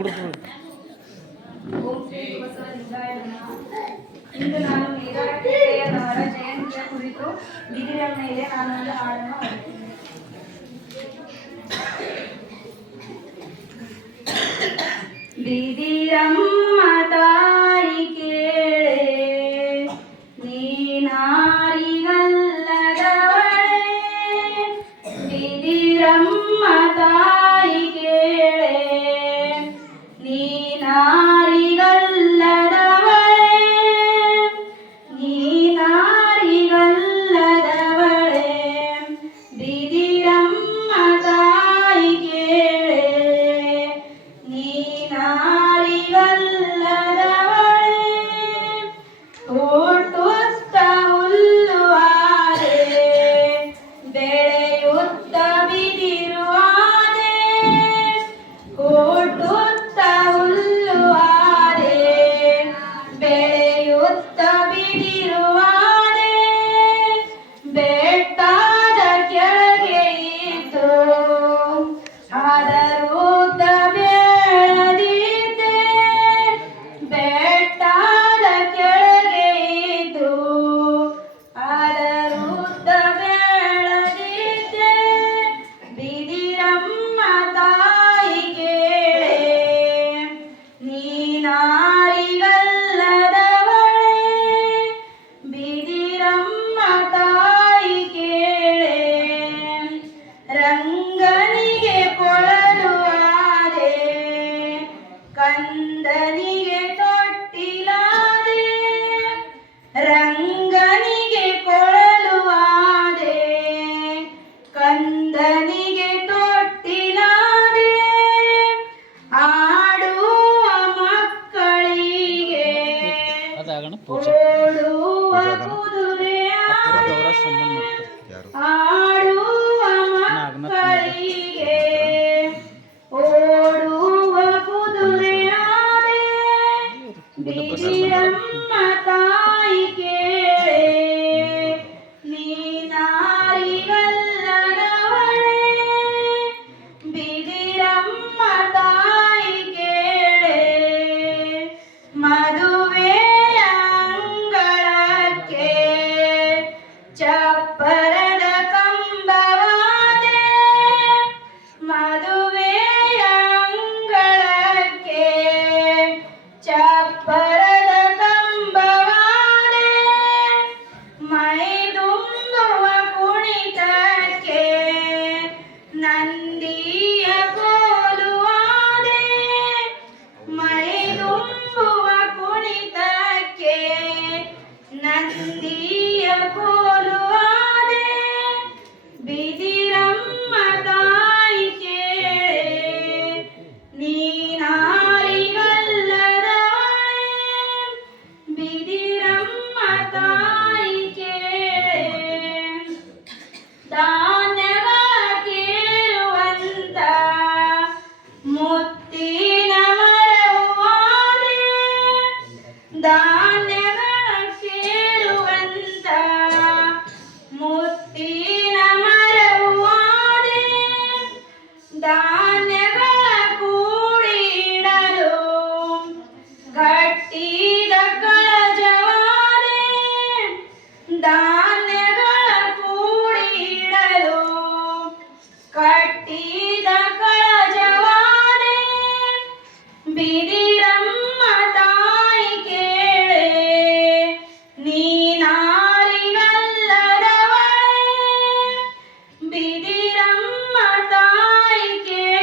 ಓಂ ಶ್ರೀ ಬಸವಲಿಂಗಾಯ ನಮಃ. ಇಂದು ನಾನು ಮೇಘಾಲಯ ಜಯಂತಿಯ ಕುರಿತು ಬಿದಿರ ಮೇಲೆ ನಾನೊಂದು ಹಾಡನ್ನು ಹಾಡುತ್ತೇನೆ. ಬಿದಿರಮ್ಮ ತಾಯಿ ಕೇಳೆ, ನೀನಾರಿಗಲ್ಲದವಳೆ. ಬಿದಿರಮ್ಮ ತಾಯಿ ಕೇಳೆ, ನೀನಾರಿಗಲ್ಲದವಳೆ. ನೀನಾರಿಗಲ್ಲದವಳೆ. ಬಿದಿರಮ್ಮ ತಾಯಿ ಕೇಳೆ, ನೀನಾರಿಗಲ್ಲದವಳೆ. ಹುಟ್ಟುತ್ತ ಹುಲ್ಲುವಾದೆ, ಬೆಳೆಯುತ್ತ ಬಿದಿರುವಾದೆ. ಹುಟ್ಟುತ್ತ ಹುಲ್ಲುವಾದೆ, ಬೆಳೆಯುತ್ತ ಬಿದಿರುವಾದೆ. ಬೆಟ್ಟದ ಕೆಳಗೆ ಇದ್ದು ಅದರೂತ ಬೆಳೆದಿದ್ದೆ. ಬೆಟ್ಟದ ಕೆಳಗೆ ಇದ್ದು ಅದರೂತ ಬೆಳೆದಿದ್ದೆ. ಬಿದಿರಮ್ಮ ತಾಯಿ ಕೇಳೆ, ನೀನಾರಿಗಲ್ಲದವಳೆ. ಬಿದಿರಮ್ಮ ತಾಯಿ ಕೇಳೆ, ರಂಗನಿಗೆ ಕೊಳಲು ಆದೆ, ಕಂದನಿಗೆ ತೊಟ್ಟಿಲಾದೆ. ರಂಗನಿಗೆ ಕೊಳಲು ಆದೆ, ಕಂದನಿಗೆ ತೊಟ್ಟಿಲಾದೆ. ಆಡುವ ಮಕ್ಕಳಿಗೆ ಓಡುವ ಕುದುರೆಯಾದೆ. ಆಡುವ ಮಕ್ಕಳಿಗೆ ಓಡುವ ಕುದುರೆಯಾದೆ. ಬಿದಿರಮ್ಮ ತಾಯಿ ಕೇಳೆ, ನೀನಾರಿಗಲ್ಲದವಳೆ. ಬಿದಿರಮ್ಮ ತಾಯಿ ಕೇಳೆ, ಮದುವೆಯ ಅಂಗಳಕ್ಕೆ ಚಪ್ಪರದ ಕಂಬವಾದೆ. ಮದುವೆಯ ಅಂಗಳಕ್ಕೆ ಚಪ್ಪರದ ಕಂಬವಾದೆ. ಮೈದುಂಬುವ ಕುಣಿತಕ್ಕೆ ನಂದಿಯ ಕೋಲುವಾದೆ. ಮೈದುಂಬುವ ಕುಣಿತಕ್ಕೆ ನಂದಿಯ ಕೋಲುವಾದೆ. ಬಿದಿರಮ್ಮ ತಾಯಿ ಕೇಳೆ, ನೀನಾರಿಗಲ್ಲದವಳೆ. ಬಿದಿರಮ್ಮ ತಾಯಿ ಕೇಳೆ, ಧಾನ್ಯಗಳ ಕೇರುವಂತ ಮುತ್ತಿನ ಮರವಾದೆ. ಧಾನ್ಯಗಳ ಕೇರುವಂತ ಮುತ್ತಿನ ಮರವಾದೆ. ಧಾನ್ಯಗಳ ಕೂಡಿಡಲು ಕಟ್ಟಿದ ಕಳಜವಾದೆ. ಧಾನ್ಯಗಳ ಕೂಡಿಡಲು ಕಟ್ಟಿದ ಕಳಜವಾದೆ. ಬಿದಿರಮ್ಮ ತಾಯಿ ಕೇಳೆ, ನೀನಾರಿಗಲ್ಲದವಳೆ. ಬಿದಿರಮ್ಮ ತಾಯಿ ಕೇಳೆ.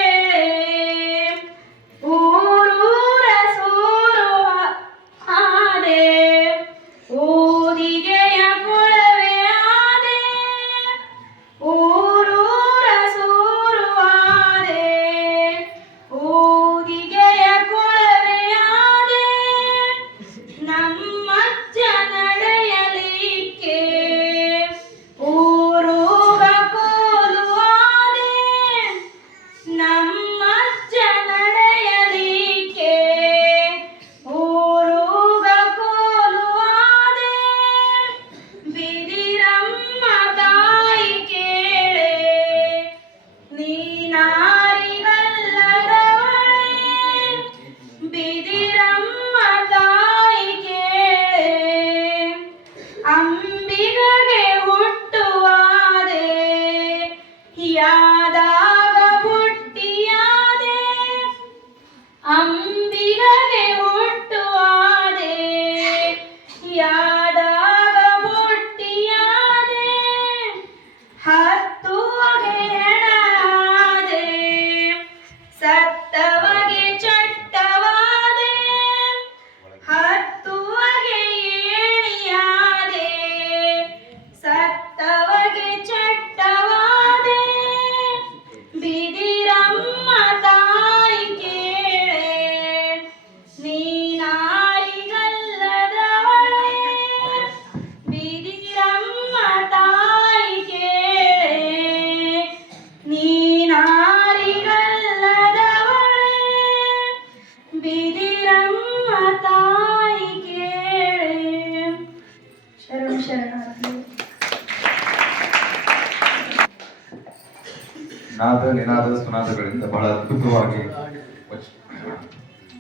ನಿನಾದ ಸುನಾದಗಳಿಂದ ಬಹಳ ಅದ್ಭುತವಾಗಿ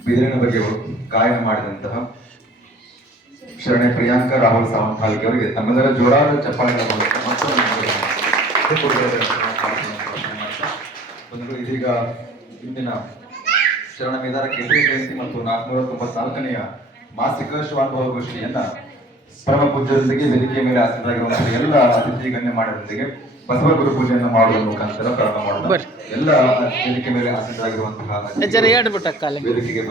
ಬಿದಿರಿನ ಬಗ್ಗೆ ಗಾಯನ ಮಾಡಿದಂತಹ ಶರಣೆ ಪ್ರಿಯಾಂಕಾ ರಾಹುಲ್ ಸಾವಂತ್ ಹಾಲ್ಗೆ ಅವರಿಗೆ ತಮ್ಮೆಲ್ಲರ ಜೋರಾದ ಚಪ್ಪಾಳೆಗಳ ಮೂಲಕ ಇದೀಗ ಇಂದಿನ ಶರಣ ಮೇದಾರ ಕೇಂದ್ರೀಯ ಜಯಂತಿ ಮತ್ತು 494ನೆಯ ಮಾಸಿಕ ಶಿವಾನುಭವ ಗೋಷ್ಠಿಯನ್ನ ಪರಮ ಪೂಜ್ಯರೊಂದಿಗೆ ವೇದಿಕೆಯ ಮೇಲೆ ಆಸೀನರಾಗಿರುವಂತಹ ಎಲ್ಲ ಅತಿಥಿ ಗಣ್ಯ ಮಾಡೋದೊಂದಿಗೆ ಬಸವ ಗುರು ಪೂಜೆಯನ್ನು ಮಾಡುವ ಮುಖಾಂತರ ಪ್ರಾರಂಭ ಮಾಡೋಣ. ಎಲ್ಲ ವೇದಿಕೆ ಮೇಲೆ ಆಸೀನರಾಗಿರುವಂತಹ ವೇದಿಕೆಗೆ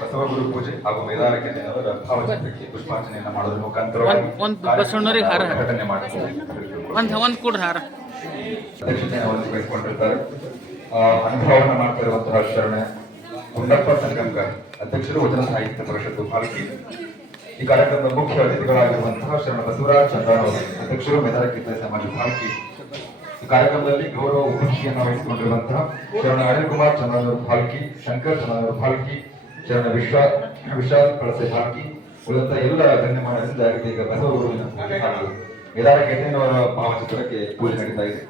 ಬಸವ ಗುರು ಪೂಜೆ ಹಾಗೂ ಮೇದಾರ ಕೇಂದ್ರದವರ ಭಾವಚಿತ್ರಕ್ಕೆ ಪುಷ್ಪಾರ್ಚನೆಯನ್ನು ಮಾಡೋದ್ರ ಮುಖಾಂತರ ಪ್ರಕಟಣೆ ಅಧ್ಯಕ್ಷತೆಯನ್ನು ವಹಿಸಿಕೊಂಡಿರ್ತಾರೆ. ಅನುಭವವನ್ನು ಮಾಡ್ತಾ ಇರುವಂತಹ ಶರಣ ಗುಂಡಪ್ಪ ಸಂಗಂಕರ್ ಅಧ್ಯಕ್ಷರು ವಚನ ಸಾಹಿತ್ಯ ಪರಿಷತ್ತು ಭಾಲ್ಕಿ. ಈ ಕಾರ್ಯಕ್ರಮದ ಮುಖ್ಯ ಅತಿಥಿಗಳಾಗಿರುವಂತಹ ಶರಣ ಬಸವರಾಜ್ ಚಂದ್ರನ್ ಅಧ್ಯಕ್ಷರು ಮೇದಾರ ಕೀರ್ತನೆ ಸಮಾಜ ಭಾಲ್ಕಿ. ಈ ಕಾರ್ಯಕ್ರಮದಲ್ಲಿ ಗೌರವ ಉಪಸ್ಥಿತಿಯನ್ನು ವಹಿಸಿಕೊಂಡಿರುವಂತಹ ಶರಣ ಅನಿಲ್ ಕುಮಾರ್ ಚಂದ್ರನ್ ಭಾಲ್ಕಿ, ಶಂಕರ್ ಚಂದ್ರನ್ ಭಾಲ್ಕಿ, ಶರಣ ವಿಶಾಲ್ ಕಳಸೆ ಭಾಲ್ಕಿ, ಉಳಿದಂತಹ ಎಲ್ಲ ಗಣ್ಯಮಾನ್ಯರಿಂದ ಈಗ ಬಸವ ಗುರುವಿನ ಹಾಗೂ ಮೇದಾರ ಕೇಂದ್ರವರ ಭಾವಚಿತ್ರಕ್ಕೆ ಪೂಜೆ ನಡೀತಾ ಇದೆ.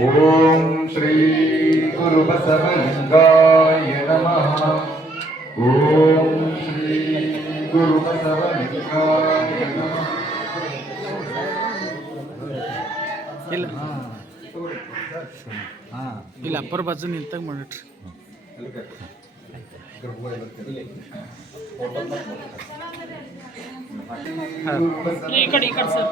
ಓಂ ಶ್ರೀ ಗುರು ಬಸವಲಿಂಗಾಯ ನಮಃ. ಓಂ ಶ್ರೀ ಗುರು ಬಸವಲಿಂಗಾಯ ನಮಃ. ಇಲ್ಲ ಅಪ್ಪರ ಬಾಜು ನಿಂತಾಗ ಮಾಡಿಟ್ರಿ. ಈ ಕಡೆ ಸರ್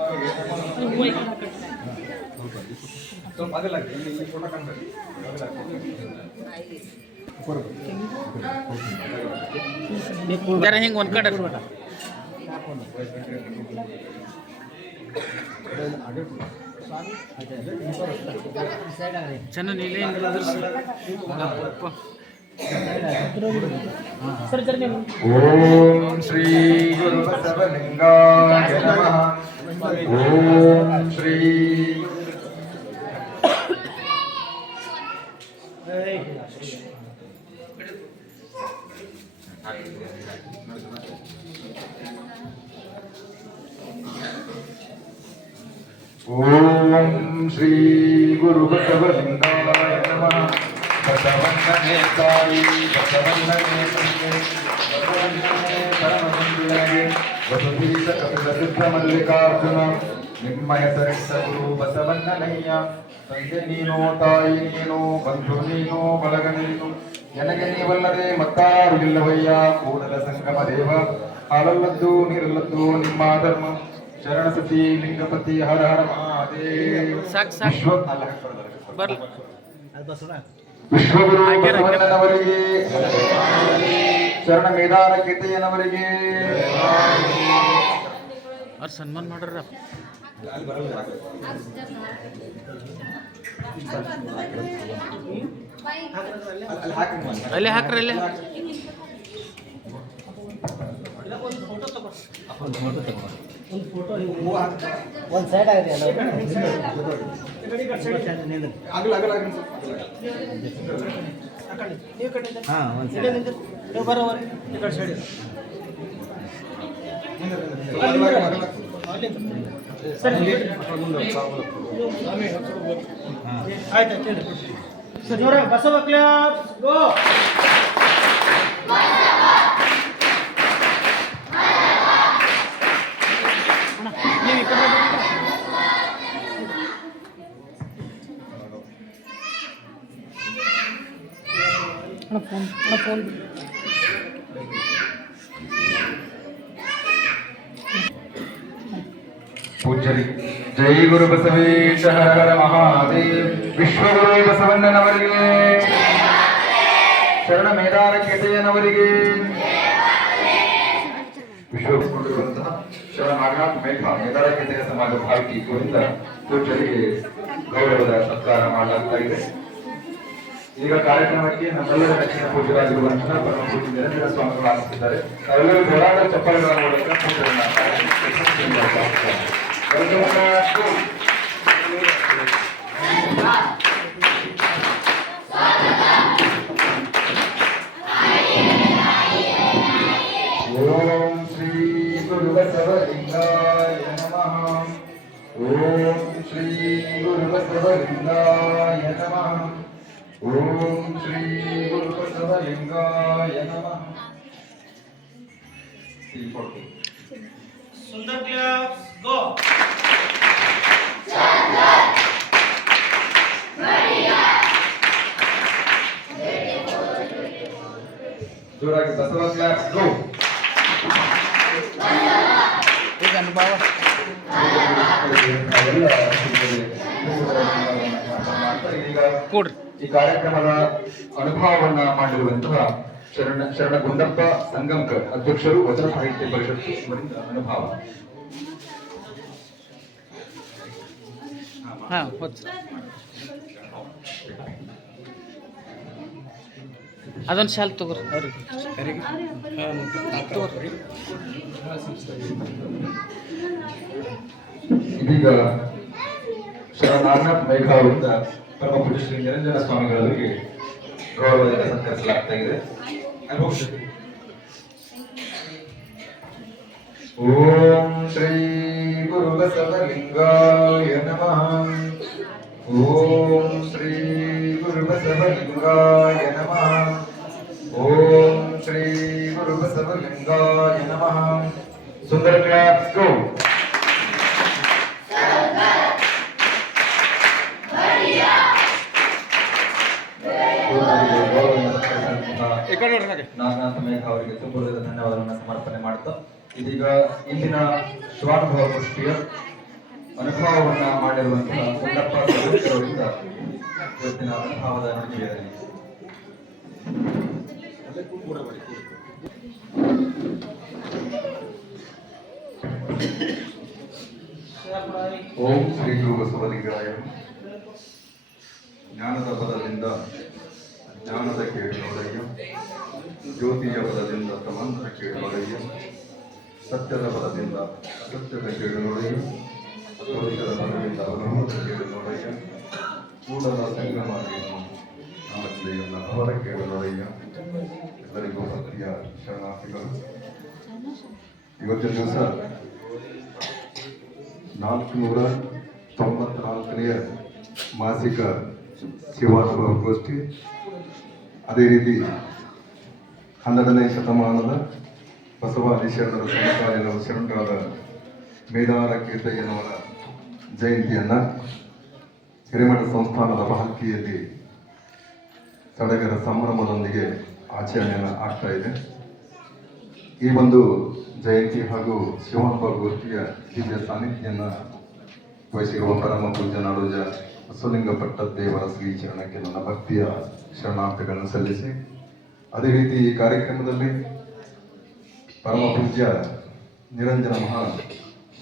ಜರ ಹಿಂಗೆ ಒಂದು ಕಡೆ ಚೆನ್ನ ನೀಲೇ ಓಂ ಶ್ರೀ ಗುರು ಬಸವಲಿಂಗಾಯ ನಮಃ. ಓಂ ಶ್ರೀ ಓಂ ಶ್ರೀ ಗುರು ಬಸವಲಿಂಗಾಯ ನಮಃ. ಬಸವಣ್ಣನೇ ತಾಯಿ ಬಸವಣ್ಣನೇ ತಂದೆ ಬಸವಣ್ಣನೇ ಪರಮಗುರುವಿಗೆ ವಸುಧೀಶ ಕಪಿಲ ಸಿದ್ಧ ಮಲ್ಲಿಕಾರ್ಜುನ ನಿಮ್ಮ ಹೆಸರಿಟ್ಟ ಗುರು ಬಸವಣ್ಣನಯ್ಯ. ತಂದೆ ನೀನು ತಾಯಿ ನೀನು ಬಂಧು ನೀನು ಬಳಗ ನೀನು ನನಗೆ ನೀವಲ್ಲದೆ ಮತ್ತಾರು ಇಲ್ಲವಯ್ಯ. ಕೂಡಲ ಸಂಗಮ ದೇವ ಹಾಲಲ್ಲದ್ದು ನೀರಲ್ಲದ್ದು ನಿಮ್ಮ ಧರ್ಮ. ಶರಣ ಸತಿ ಲಿಂಗಪತಿ ಹರ ಹರ ಮಹಾದೇವ. ವಿಶ್ವಗುರು ಬಸವಣ್ಣನವರಿಗೆ, ಶರಣ ಮೇದಾರ ಕೀರ್ತಿಯನವರಿಗೆ ಅವ್ರು ಸನ್ಮಾನ ಮಾಡ್ರ. ಅಲ್ಲೇ ಹಾಕ್ರಿ ಅಲ್ಲೇ ಒಂದು ಸೈಡ್ ಆಗಿದೆ ಹಾಂ ಒಂದು ಸೈಡ್ ನೀವು ಬರೋವರೆ ಈ ಕಡೆ ಸೈಡ್ ಆಯ್ತು ಸರ್ ಇವರೇ ಬಸವ ಕ್ಲಾಪ್ ಗೋ. ಫೋನ್ ಪೂಜ್ಯರಿ ಜೈ ಗುರು ಬಸವೇಶ ಹರ ಹರ ಮಹಾದೇವ್. ವಿಶ್ವಗುರು ಬಸವಣ್ಣನವರಿಗೆ, ಶರಣ ಮೇದಾರ ಕೇತಯ್ಯನವರಿಗೆ, ವಿಶ್ವಗೊಂಡಿರುವಂತಹ ಶರಣ ನಾಗನಾಥ್ ಮೇಘ ಮೇದಾರ ಕೇತಯ್ಯ ಸಮಾಜ ಭಾರತಿ ಇವರಿಂದ ಪೂಜ್ಯರಿಗೆ ಗೌರವದ ಸತ್ಕಾರ ಮಾಡಲಾಗ್ತಾ ಇದೆ. ಈಗ ಕಾರ್ಯಕ್ರಮಕ್ಕೆ ನಮ್ಮೆಲ್ಲರ ನೆಚ್ಚಿನ ಪೂಜ್ಯರಾಗಿರುವಂತಹ ಪರಮ ಪೂಜ್ಯ ನಿರಂಜನ ಸ್ವಾಮಿಗಳು ಆಗಮಿಸಿದ್ದಾರೆ. ನಾವೆಲ್ಲರೂ ಹೋರಾಟ ಚಪ್ಪಲಿಗಳ ಮೂಲಕ ಪೂಜೆಯನ್ನು ಓಂ ಶ್ರೀ ಗುರುಬಸವಲಿಂಗಾಯ ನಮಃ. ಓಂ ಶ್ರೀ ಗುರುಬಸವಲಿಂಗಾಯ ನಮಃ. ಓಂ ಶ್ರೀ ಗುರುಬಸವಲಿಂಗಾಯ ನಮಃ. Sundar claps, go. ಜೋರಾಗಿ ಬಸವ ಕ್ಲಾಸ್ ಗೋ. ಈಗ ಅನುಭವ ಈಗ ಕೊಡ್ರಿ. ಈ ಕಾರ್ಯಕ್ರಮದ ಅನುಭವವನ್ನ ಮಾಡಿರುವಂತಹ ಶರಣ ಗುಂಡಪ್ಪ ಸಂಗಮಕರ್ ಅಧ್ಯಕ್ಷರು ವಚನ ಸಾಹಿತ್ಯ ಪರಿಷತ್ತು ಇವರಿಂದ ಅನುಭವ. ಹಾಂ ಹೊತ್ತು ಅದೊಂದು ಶಾಲ್ ತಗೋರಿ ಅವ್ರಿಗೆ ತಗೋರಿ. ಇದೀಗ ಶರಣನಾಥ ಮೇಘ ಅವರಿಂದ ಪರಮ ಪೂಜ್ಯ ಶ್ರೀ ನಿರಂಜನ ಸ್ವಾಮಿಗಳಿಗೆ ಗೌರವದಿಂದ ಸತ್ಕರಿಸಲಾಗ್ತಾ ಇದೆ. ಓಂ ಶ್ರೀ ಗುರು ಬಸವಲಿಂಗಾಯ ನಮಃ. ಓಂ ಶ್ರೀ ಗುರು ಬಸವಲಿಂಗಾಯ ನಮಃ. ಓಂ ಶ್ರೀ ಗುರು ಬಸವಲಿಂಗಾಯ ನಮಃ. ಸುಂದರ ಕ್ಲಾಪ್ಸ್ ಗೋ. ನಾಗನಾಥ ಮೇಘ ಅವರಿಗೆ ತುಂಬಾ ಧನ್ಯವಾದವನ್ನು ಸಮರ್ಪಣೆ ಮಾಡ್ತಾ ಇದೀಗ ಇಂದಿನ ಸ್ವಾನುಭವ ಗೋಷ್ಠಿಯ ಅನುಭವವನ್ನ ಮಾಡಿರುವಂತಹ ಗುಂಡಪ್ಪ ಅವರಿಂದ ಇವತ್ತಿನ ಅನುಭವದ ನುಡಿಯನ್ನು ಓಂ ಶ್ರೀ ಗುರು ಬಸವಲಿಂಗಾಯ. ಜ್ಞಾನದ ಪದದಿಂದ ಜ್ಞಾನದ ಕೇಳು ನೋಡಯ್ಯ, ಜ್ಯೋತಿಯ ಪದದಿಂದ ತಮಂತ್ರ ಕೇಳು ನೋಡಯ್ಯ, ಸತ್ಯದ ಪದದಿಂದ ಅಸತ್ಯದ ಕೇಳು ನೋಡಯ್ಯ, ಪುರುಷರ ಪದದಿಂದ ಬ್ರಹ್ಮದ ಕೇಳು ನೋಡಯ್ಯ, ಕೂಡಲ ಸಂಗಮ ನಾಮಕ್ರಿಯನ್ನ ಅವರ ಕೇಳು ನೋಡಯ್ಯ. ಎಲ್ಲರಿಗೂ ಭಕ್ತಿಯ ಶರಣಾರ್ಥಿಗಳು. ಇವತ್ತಿನ ದಿವಸ 494ನೇ ಮಾಸಿಕ ಶಿವಾನುಭವ ಗೋಷ್ಠಿ, ಅದೇ ರೀತಿ 12ನೇ ಶತಮಾನದ ಬಸವಾದಿ ಶರಣರ ಸಮಕಾಲೀನ ಶರಣರಾದ ಮೇದಾರ ಕೀರ್ತಯ್ಯನವರ ಜಯಂತಿಯನ್ನ ಹಿರೇಮಠ ಸಂಸ್ಥಾನದ ಬಹಲ್ಕಿಯಲ್ಲಿ ಸಡಗರ ಸಂಭ್ರಮದೊಂದಿಗೆ ಆಚರಣೆಯನ್ನು ಆಗ್ತಾ ಇದೆ. ಈ ಒಂದು ಜಯಂತಿ ಹಾಗೂ ಶಿವಾನುಭವ ಗೋಷ್ಠಿಯ ದಿವ್ಯ ಸಾನ್ನಿಧ್ಯವನ್ನ ವಹಿಸಿರುವ ಪರಮ ಪೂಜ್ಯ ನಾಡೋಜ ಬಸವಲಿಂಗ ಪಟ್ಟದೇವರ ಶ್ರೀ ಚರಣಕ್ಕೆ ನನ್ನ ಭಕ್ತಿಯ ಶರಣಾರ್ಥಗಳನ್ನು ಸಲ್ಲಿಸಿ, ಅದೇ ರೀತಿ ಈ ಕಾರ್ಯಕ್ರಮದಲ್ಲಿ ಪರಮ ಪೂಜ್ಯ ನಿರಂಜನ ಮಹಾ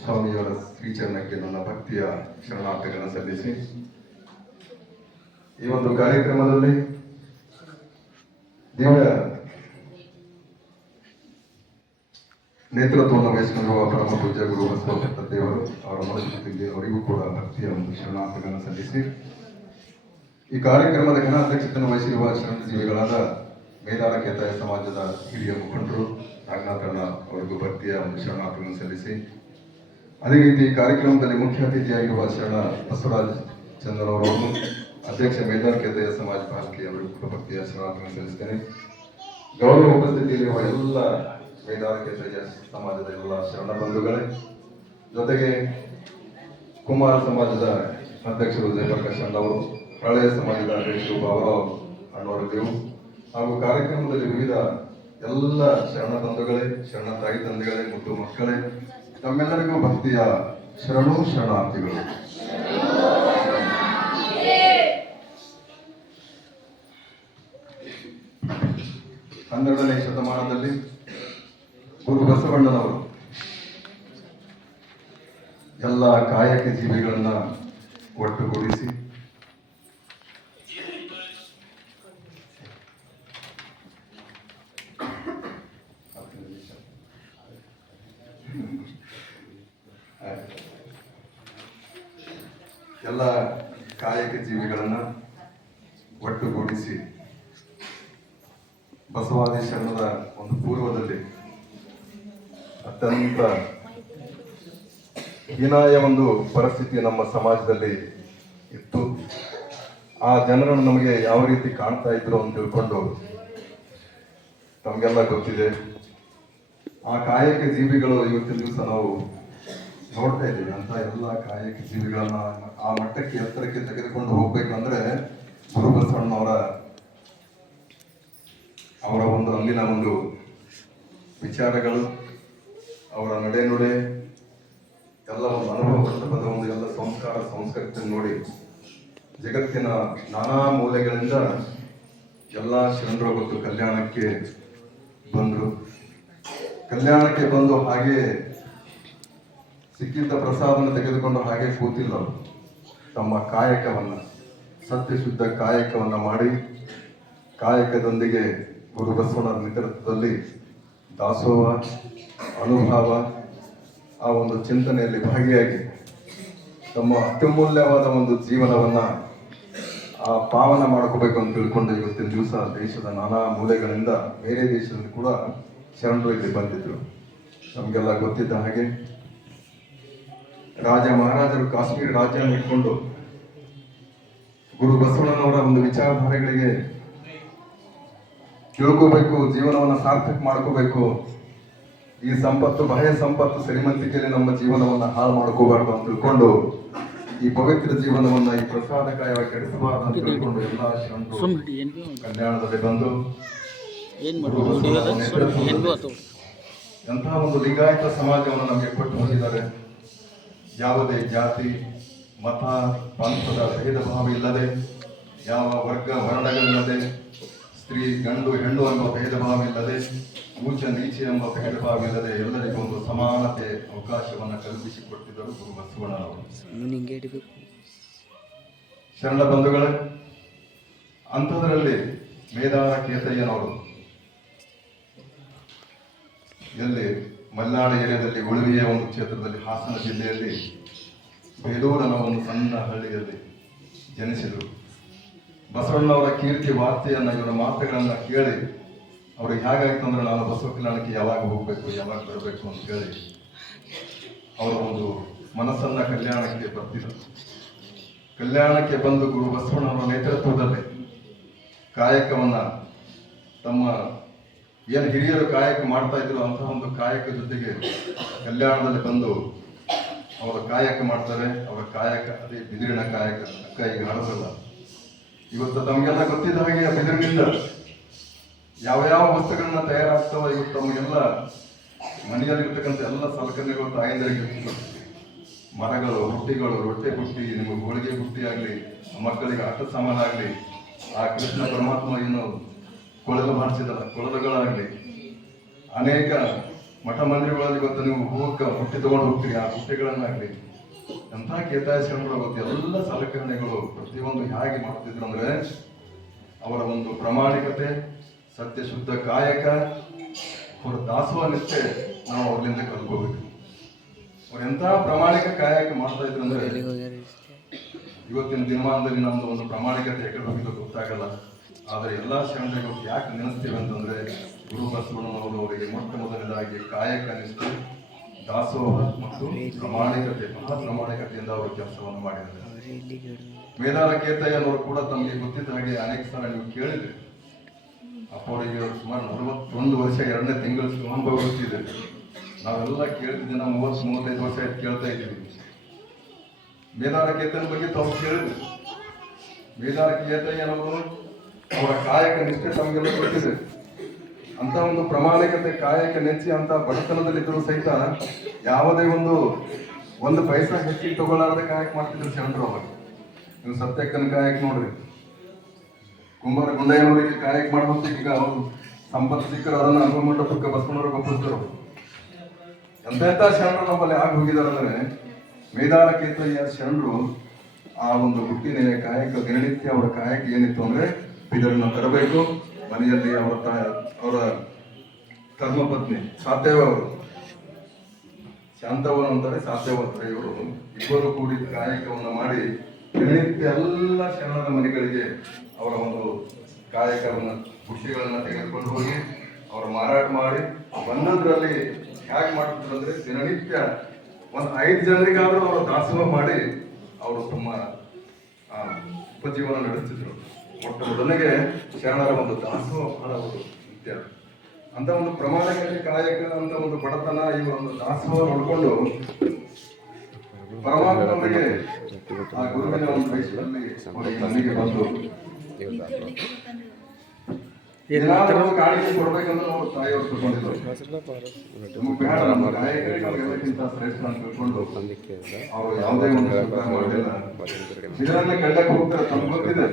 ಸ್ವಾಮಿಯವರ ಶ್ರೀಚರಣಕ್ಕೆ ನನ್ನ ಭಕ್ತಿಯ ಶರಣಾರ್ಥಗಳನ್ನು ಸಲ್ಲಿಸಿ, ಈ ಒಂದು ಕಾರ್ಯಕ್ರಮದಲ್ಲಿ ದಿವ್ಯ ನೇತೃತ್ವವನ್ನು ವಹಿಸಿಕೊಂಡಿರುವ ಪರಮ ಪೂಜ್ಯ ಗುರು ಬಸವ ಪಟ್ಟದೇವರು ಅವರ ಮನಸ್ಸಿಗೆ ಅವರಿಗೂ ಕೂಡ ಭಕ್ತಿಯ ಒಂದು ಶರಣಾರ್ಥಗಳನ್ನು ಸಲ್ಲಿಸಿ, ಈ ಕಾರ್ಯಕ್ರಮದ ಘನ ಅಧ್ಯಕ್ಷತೆಯನ್ನು ವಹಿಸಿರುವ ಶರಣಜೀವಿಗಳಾದ ಮೇದಾರ ಕೇತಾಯ ಸಮಾಜದ ಹಿರಿಯ ಮುಖಂಡರು ನಾಗನಾಥಣ್ಣ ಅವರಿಗೂ ಭಕ್ತಿಯ ಒಂದು ಶರಣಾರ್ಥಗಳನ್ನು ಸಲ್ಲಿಸಿ, ಅದೇ ರೀತಿ ಕಾರ್ಯಕ್ರಮದಲ್ಲಿ ಮುಖ್ಯ ಅತಿಥಿಯಾಗಿರುವ ಶರಣ ಬಸವರಾಜ್ ಚಂದ್ರನವರನ್ನು ಅಧ್ಯಕ್ಷ ಮೇದಾರ ಕೇತಾಯ ಸಮಾಜ ಪಾಲಿಕೆ ಅವರಿಗೂ ಕೂಡ ಭಕ್ತಿಯ ಶರಣಾರ್ಥಗಳನ್ನು ಸಲ್ಲಿಸ್ತೇನೆ. ಗೌರವ ಉಪಸ್ಥಿತಿಯಲ್ಲಿರುವ ಎಲ್ಲ ಮೇದಾರ ಕೇತಾಯ ಸಮಾಜದ ಎಲ್ಲ ಶರಣ ಬಂಧುಗಳೇ, ಜೊತೆಗೆ ಕುಮಾರ ಸಮಾಜದ ಅಧ್ಯಕ್ಷರು ಜಯಪ್ರಕಾಶ್ ಅಣ್ಣವರು, ಹಳೆಯ ಸಮಾಜದ ಅಧ್ಯಕ್ಷರು ಬಾಬುರಾವ್ ಅಣ್ಣವರಿಗೂ ಹಾಗೂ ಕಾರ್ಯಕ್ರಮದಲ್ಲಿ ವಿವಿಧ ಎಲ್ಲ ಶರಣ ಬಂಧುಗಳೇ, ಶರಣ ತಾಯಿ ತಂದೆಗಳೇ, ಮುದ್ದು ಮಕ್ಕಳೇ, ತಮ್ಮೆಲ್ಲರಿಗೂ ಭಕ್ತಿಯ ಶರಣಾರ್ಥಿಗಳು. ಹನ್ನೆರಡನೇ ಶತಮಾನದಲ್ಲಿ ಗುರು ಬಸವಣ್ಣನವರು ಎಲ್ಲ ಕಾಯಕ ಜೀವಿಗಳನ್ನ ಒಟ್ಟುಗೂಡಿಸಿ ಎಲ್ಲ ಕಾಯಕ ಜೀವಿಗಳನ್ನ ಒಟ್ಟುಗೂಡಿಸಿ ಬಸವಾದಿ ಶರಣರ ಒಂದು ಪೂರ್ವದಲ್ಲಿ ಅತ್ಯಂತ ಹೀನಾಯ ಒಂದು ಪರಿಸ್ಥಿತಿ ನಮ್ಮ ಸಮಾಜದಲ್ಲಿ ಇತ್ತು. ಆ ಜನರನ್ನು ನಮಗೆ ಯಾವ ರೀತಿ ಕಾಣ್ತಾ ಇದ್ರು ಅಂತ ತಿಳ್ಕೊಂಡು ತಮಗೆಲ್ಲ ಗೊತ್ತಿದೆ. ಆ ಕಾಯಕ ಜೀವಿಗಳು ಇವತ್ತಿನ ದಿವಸ ನಾವು ನೋಡ್ತಾ ಇದ್ದೀವಿ. ಅಂತ ಎಲ್ಲ ಕಾಯಕ ಜೀವಿಗಳನ್ನ ಆ ಮಟ್ಟಕ್ಕೆ ಎತ್ತರಕ್ಕೆ ತೆಗೆದುಕೊಂಡು ಹೋಗ್ಬೇಕಂದ್ರೆ ಗುರು ಬಸವಣ್ಣನವರ ಒಂದು ಅಲ್ಲಿನ ಒಂದು ವಿಚಾರಗಳು, ಅವರ ನಡೆನುಡೆ, ಎಲ್ಲ ಒಂದು ಅನುಭವ ಬಂದ ಒಂದು ಎಲ್ಲ ಸಂಸ್ಕಾರ ಸಂಸ್ಕೃತಿ ನೋಡಿ ಜಗತ್ತಿನ ನಾನಾ ಮೂಲೆಗಳಿಂದ ಎಲ್ಲ ಶರಣರು ಮತ್ತು ಕಲ್ಯಾಣಕ್ಕೆ ಬಂದರು. ಕಲ್ಯಾಣಕ್ಕೆ ಬಂದು ಹಾಗೆ ಸಿಕ್ಕಿದ್ದ ಪ್ರಸಾದನ ತೆಗೆದುಕೊಂಡು ಹಾಗೆ ಕೂತಿಲ್ಲ. ತಮ್ಮ ಕಾಯಕವನ್ನ, ಸತ್ಯಶುದ್ಧ ಕಾಯಕವನ್ನ ಮಾಡಿ, ಕಾಯಕದೊಂದಿಗೆ ಗುರು ಬಸವಣ್ಣರ ನೇತೃತ್ವದಲ್ಲಿ ದಾಸೋಹ, ಅನುಭವ, ಆ ಒಂದು ಚಿಂತನೆಯಲ್ಲಿ ಭಾಗಿಯಾಗಿ ತಮ್ಮ ಅತ್ಯಮೂಲ್ಯವಾದ ಒಂದು ಜೀವನವನ್ನ ಪಾವನ ಮಾಡ್ಕೋಬೇಕು ಅಂತ ತಿಳ್ಕೊಂಡು ಇವತ್ತಿನ ದಿವಸ ದೇಶದ ನಾನಾ ಮೂಲೆಗಳಿಂದ ಬೇರೆ ದೇಶದಲ್ಲಿ ಕೂಡ ಶರಣರು ಇಲ್ಲಿ ಬಂದಿದ್ರು. ನಮಗೆಲ್ಲ ಗೊತ್ತಿದ್ದ ಹಾಗೆ ರಾಜ ಮಹಾರಾಜರು ಕಾಶ್ಮೀರ ರಾಜ್ಯ ಇಟ್ಕೊಂಡು ಗುರು ಬಸವಣ್ಣನವರ ಒಂದು ವಿಚಾರಧಾರೆಗಳಿಗೆ ತಿಳ್ಕೋಬೇಕು, ಜೀವನವನ್ನು ಸಾರ್ಥಕ ಮಾಡ್ಕೋಬೇಕು. ಈ ಸಂಪತ್ತು, ಬಾಹ್ಯ ಸಂಪತ್ತು, ಶ್ರೀಮಂತಿಕೆಯಲ್ಲಿ ನಮ್ಮ ಜೀವನವನ್ನ ಹಾಳು ಮಾಡ್ಕೋಬಾರ್ದು ಅಂತ ತಿಳ್ಕೊಂಡು ಈ ಪವಿತ್ರ ಜೀವನವನ್ನ ಈ ಪ್ರಸಾದಕಾಯವಾಗಿ ಕೆಡಿಸಬಾರ್ದು ಅಂತ ತಿಳ್ಕೊಂಡು ಎಲ್ಲ ಶರಣರು ಕಲ್ಯಾಣದಲ್ಲಿ ಬಂದು ಎಂತಹ ಒಂದು ಲಿಂಗಾಯತ ಸಮಾಜವನ್ನು ನಮಗೆ ಕೊಟ್ಟು ಹೋಗಿದ್ದಾರೆ. ಯಾವುದೇ ಜಾತಿ, ಮತ, ಪಂಥದ ಭೇದ ಭಾವ ಇಲ್ಲದೆ, ಯಾವ ವರ್ಗ ವರ್ಣಗಳಿಲ್ಲದೆ, ಸ್ತ್ರೀ ಗಂಡು ಹೆಣ್ಣು ಎಂಬ ಭೇದ ಭಾವ ಇಲ್ಲದೆ, ಊಚ ನೀಚೆ ಎಂಬ ಭೇದ ಭಾವ ಇಲ್ಲದೆ ಎಲ್ಲರಿಗೂ ಒಂದು ಸಮಾನತೆ ಅವಕಾಶವನ್ನು ಕಲ್ಪಿಸಿಕೊಟ್ಟಿದ್ದರು ಗುರು ಬಸವಣ್ಣನವರು. ಶರಣ ಬಂಧುಗಳೇ, ಅಂಥದ್ರಲ್ಲಿ ಮೇದಾರ ಕೇತಯ್ಯನವರು ಎಲ್ಲಿ ಮಲ್ನಾಡು ಏರಿಯಾದಲ್ಲಿ ಉಳುವಿಯ ಒಂದು ಕ್ಷೇತ್ರದಲ್ಲಿ ಹಾಸನ ಜಿಲ್ಲೆಯಲ್ಲಿ ಬೇಲೂರು ಅನ್ನೋ ಒಂದು ಸಣ್ಣ ಹಳ್ಳಿಯಲ್ಲಿ ಜನಿಸಿದರು. ಬಸವಣ್ಣವರ ಕೀರ್ತಿ ವಾರ್ತೆಯನ್ನ, ಇವರ ಮಾತುಗಳನ್ನ ಕೇಳಿ ಅವ್ರಿಗೆ ಹೇಗಾಯ್ತು ಅಂದ್ರೆ ನಾನು ಬಸವ ಕಲ್ಯಾಣಕ್ಕೆ ಯಾವಾಗ ಹೋಗ್ಬೇಕು, ಯಾವಾಗ ಬರಬೇಕು ಅಂತ ಹೇಳಿ ಅವರ ಒಂದು ಮನಸ್ಸನ್ನ ಕಲ್ಯಾಣಕ್ಕೆ ಬರ್ತಿದ್ರು. ಕಲ್ಯಾಣಕ್ಕೆ ಬಂದು ಗುರು ಬಸವಣ್ಣವರ ನೇತೃತ್ವದಲ್ಲಿ ಕಾಯಕವನ್ನ, ತಮ್ಮ ಏನು ಹಿರಿಯರು ಕಾಯಕ ಮಾಡ್ತಾ ಇದ್ರು ಅಂತಹ ಒಂದು ಕಾಯಕ ಜೊತೆಗೆ ಕಲ್ಯಾಣದಲ್ಲಿ ಬಂದು ಅವರ ಕಾಯಕ ಮಾಡ್ತಾರೆ. ಅವರ ಕಾಯಕ ಅದೇ ಬಿದಿರಿನ ಕಾಯಕ. ಅಕ್ಕ ಈಗ ಆಡೋದಲ್ಲ. ಇವತ್ತು ತಮಗೆಲ್ಲ ಗೊತ್ತಿದ್ದ ಹಾಗೆ ಬಿದಿರಿನಿಂದ ಯಾವ ಯಾವ ವಸ್ತುಗಳನ್ನ ತಯಾರಾಗ್ತಾವ. ಇವತ್ತು ತಮಗೆಲ್ಲ ಮನೆಯಲ್ಲಿರ್ತಕ್ಕಂಥ ಎಲ್ಲ ಸಲಕರಣೆಗಳು ತಾಯಂದರಿಗೆ, ಮರಗಳು, ಬುಟ್ಟಿಗಳು, ರೊಟ್ಟೆ ಬುಟ್ಟಿ, ನಿಮಗೆ ಹೋಳಿಗೆ ಬುಟ್ಟಿ ಆಗಲಿ, ಮಕ್ಕಳಿಗೆ ಆಟ ಸಾಮಾನಾಗಲಿ, ಆ ಕೃಷ್ಣ ಪರಮಾತ್ಮ ಏನು ಕೊಳಲು ಮಾಡಿಸಿದಲ್ಲ ಕೊಳಲುಗಳಾಗಲಿ, ಅನೇಕ ಮಠ ಮಂದಿರಗಳಲ್ಲಿ ಇವತ್ತು ನೀವು ಹೂವಕ್ಕೆ ಬುಟ್ಟಿ ತಗೊಂಡು ಹೋಗ್ತೀರಿ, ಆ ಬುಟ್ಟಿಗಳನ್ನಾಗಲಿ, ಎಂಥ ಕೇತಾಯ ಶರಣರು ಗೊತ್ತು ಎಲ್ಲ ಸಲಕರಣೆಗಳು ಪ್ರತಿಯೊಂದು ಹೇಗೆ ಮಾಡ್ತಿದ್ರು ಅಂದ್ರೆ ಅವರ ಒಂದು ಪ್ರಾಮಾಣಿಕತೆ, ಸತ್ಯಶುದ್ಧ ಕಾಯಕ, ಅವರ ದಾಸೋಹ ನಿಷ್ಠೆ ನಾವು ಅವರಿಂದ ಕಲ್ಕೋಬೇಕು. ಅವ್ರು ಎಂಥ ಪ್ರಾಮಾಣಿಕ ಕಾಯಕ ಮಾಡ್ತಾ ಇದ್ರು ಅಂದ್ರೆ ಇವತ್ತಿನ ದಿನಮಾನದಲ್ಲಿ ನಮ್ದು ಒಂದು ಪ್ರಾಮಾಣಿಕತೆ ಯಾಕಡೆ ಹೋಗಿದ್ದು ಗೊತ್ತಾಗಲ್ಲ. ಆದರೆ ಎಲ್ಲ ಶರಣರಿಗೂ ಯಾಕೆ ನೆನೆಸ್ತೀವಿ ಅಂತಂದ್ರೆ ಗುರು ಬಸವಣ್ಣನವರು ಅವರಿಗೆ ಮೊಟ್ಟ ಮೊದಲನೇದಾಗಿ ಕಾಯಕ ನಿಷ್ಠೆ, ದಾಸೋಹ ಮತ್ತು ಪ್ರಾಮಾಣಿಕತೆ, ಮಹಾ ಪ್ರಾಮಾಣಿಕತೆಯಿಂದ ಅವರು ಕೆಲಸವನ್ನು ಮಾಡಿದ್ದಾರೆ. ಮೇದಾರ ಕೇತಯ್ಯನವರು ಕೂಡ ತಮಗೆ ಗೊತ್ತಿದ್ದ ಹಾಗೆ ಅನೇಕ ಸಲ ನೀವು ಕೇಳಿದ್ರಿ. ಅಪ್ಪ ಅವರಿಗೆ ಸುಮಾರು 41 ವರ್ಷ 2ನೇ ತಿಂಗಳು ಸುಮಾರು ಗೊತ್ತಿದೆ. ನಾವೆಲ್ಲ ಕೇಳ್ತಿದ್ದೆ, ನಾವು 30-35 ವರ್ಷ ಆಯ್ತು ಕೇಳ್ತಾ ಇದ್ದೀವಿ. ಮೇದಾರ ಕೇತಯ್ಯನ ಬಗ್ಗೆ ತಾವು ಕೇಳಿದ್ರಿ. ಮೇದಾರ ಕೇತಯ್ಯನವರು ಅವರ ಕಾಯಕ ನಿಷ್ಠೆ ತಮಗೆಲ್ಲ ಗೊತ್ತಿದೆ. ಅಂತ ಒಂದು ಪ್ರಾಮಾಣಿಕತೆ, ಕಾಯಕ ನೆಚ್ಚಿ ಅಂತ ಬಡತನದಲ್ಲಿದ್ದರೂ ಸಹಿತ ಯಾವುದೇ ಒಂದು ಪೈಸಾ ಹೆಚ್ಚಿಗೆ ತಗೊಳ್ಳಾರದೆ ಕಾಯಕ ಮಾಡ್ತಿದ್ರು ಶರಣರು. ಅವಾಗ ನೀವು ಸತ್ಯಕ್ಕನ ಕಾಯಕ ನೋಡ್ರಿ, ಕುಂಬಾರ ಗುಂಡಯ್ಯನವರಿಗೆ ಕಾಯಕ ಮಾಡುವಂತ ಈಗ ಅವರು ಸಂಪತ್ತು ಸಿಕ್ಕರು ಅದನ್ನ ಅನುಭವ ಮಂಟಪಕ್ಕೆ ಬಸವಣ್ಣವ್ರಿಗೆ ಒಪ್ಪಿಸಿದ್ರು. ಎಂತೆಂಥ ಶರಣರು ನಮ್ಮಲ್ಲಿ ಆಗಿ ಹೋಗಿದ್ದಾರೆ ಅಂದ್ರೆ ಮೇದಾರ ಕೇತಯ್ಯ ಶರಣರು ಆ ಒಂದು ಹುಟ್ಟಿನ ಕಾಯಕ ದಿನನಿತ್ಯ ಅವರ ಕಾಯಕ ಏನಿತ್ತು ಅಂದ್ರೆ ಇದನ್ನು ತರಬೇಕು. ಮನೆಯಲ್ಲಿ ಅವರ ಧರ್ಮಪತ್ನಿ ಸಾತ್ಯವ ಅವರು, ಶಾಂತವ್ವ ಅಂತಾರೆ, ಸಾತ್ಯವ ಅಂತಾರೆ, ಇವರು ಇಬ್ಬರು ಕೂಡಿ ಕಾಯಕವನ್ನು ಮಾಡಿ ದಿನನಿತ್ಯ ಎಲ್ಲ ಶರಣರ ಮನೆಗಳಿಗೆ ಅವರ ಒಂದು ಕಾಯಕವನ್ನು ಖುಷಿಗಳನ್ನ ತೆಗೆದುಕೊಂಡು ಹೋಗಿ ಅವರು ಮಾರಾಟ ಮಾಡಿ ಬಂದದ್ರಲ್ಲಿ ಹೇಗೆ ಮಾಡ್ತಿದ್ರು ಅಂದ್ರೆ ದಿನನಿತ್ಯ ಒಂದು 5 ಜನರಿಗಾದ್ರೂ ಅವರು ದಾಸೋಹ ಮಾಡಿ ಅವರು ತಮ್ಮ ಉಪಜೀವನ ನಡೆಸ್ತಿದ್ರು. ಮೊಟ್ಟ ಮೊದಲಿಗೆ ಶರಣರ ಒಂದು ದಾಸೋಹ ಬಹಳ ಒಂದು ಮುಖ್ಯ. ಅಂತ ಒಂದು ಪ್ರಮಾಣಕ್ಕೆ ಕಾಯಕ ಅಂತ ಒಂದು ಬಡತನ ಈ ಒಂದು ದಾಸೋಹ ನೋಡ್ಕೊಂಡು ಪರಮಾತ್ಮನಿಗೆ ಆ ಗುರುವಿನ ಒಂದು ವಯಸ್ಸಿನಲ್ಲಿ ಅವರಿಗೆ ನಮಗೆ ಬಂದು ಏನಾದರೂ ಒಂದು ಕಾಣಿಕೆ ಕೊಡ್ಬೇಕಂದ್ರೆ ನಾವು ತಾಯಿಯವರು ತಿಳ್ಕೊಂಡಿದ್ರು. ನಮ್ಗೆ ಬೇಡ, ನಮ್ಮ ಕಾಯಕರಿಗೆ ನಾವು ಎಲ್ಲಕ್ಕಿಂತ ಶ್ರೇಷ್ಠ ಅಂತ ತಿಳ್ಕೊಂಡು ಅವರು ಯಾವುದೇ ಒಂದು ಸರ್ಕಾರ ಮಾಡಲಿಲ್ಲ. ಬಿದಿರನ್ನ ಕಡ್ಡಕ್ಕೆ ಹೋಗ್ತಾರೆ, ತಮ್ಗೆ ಗೊತ್ತಿದೆ.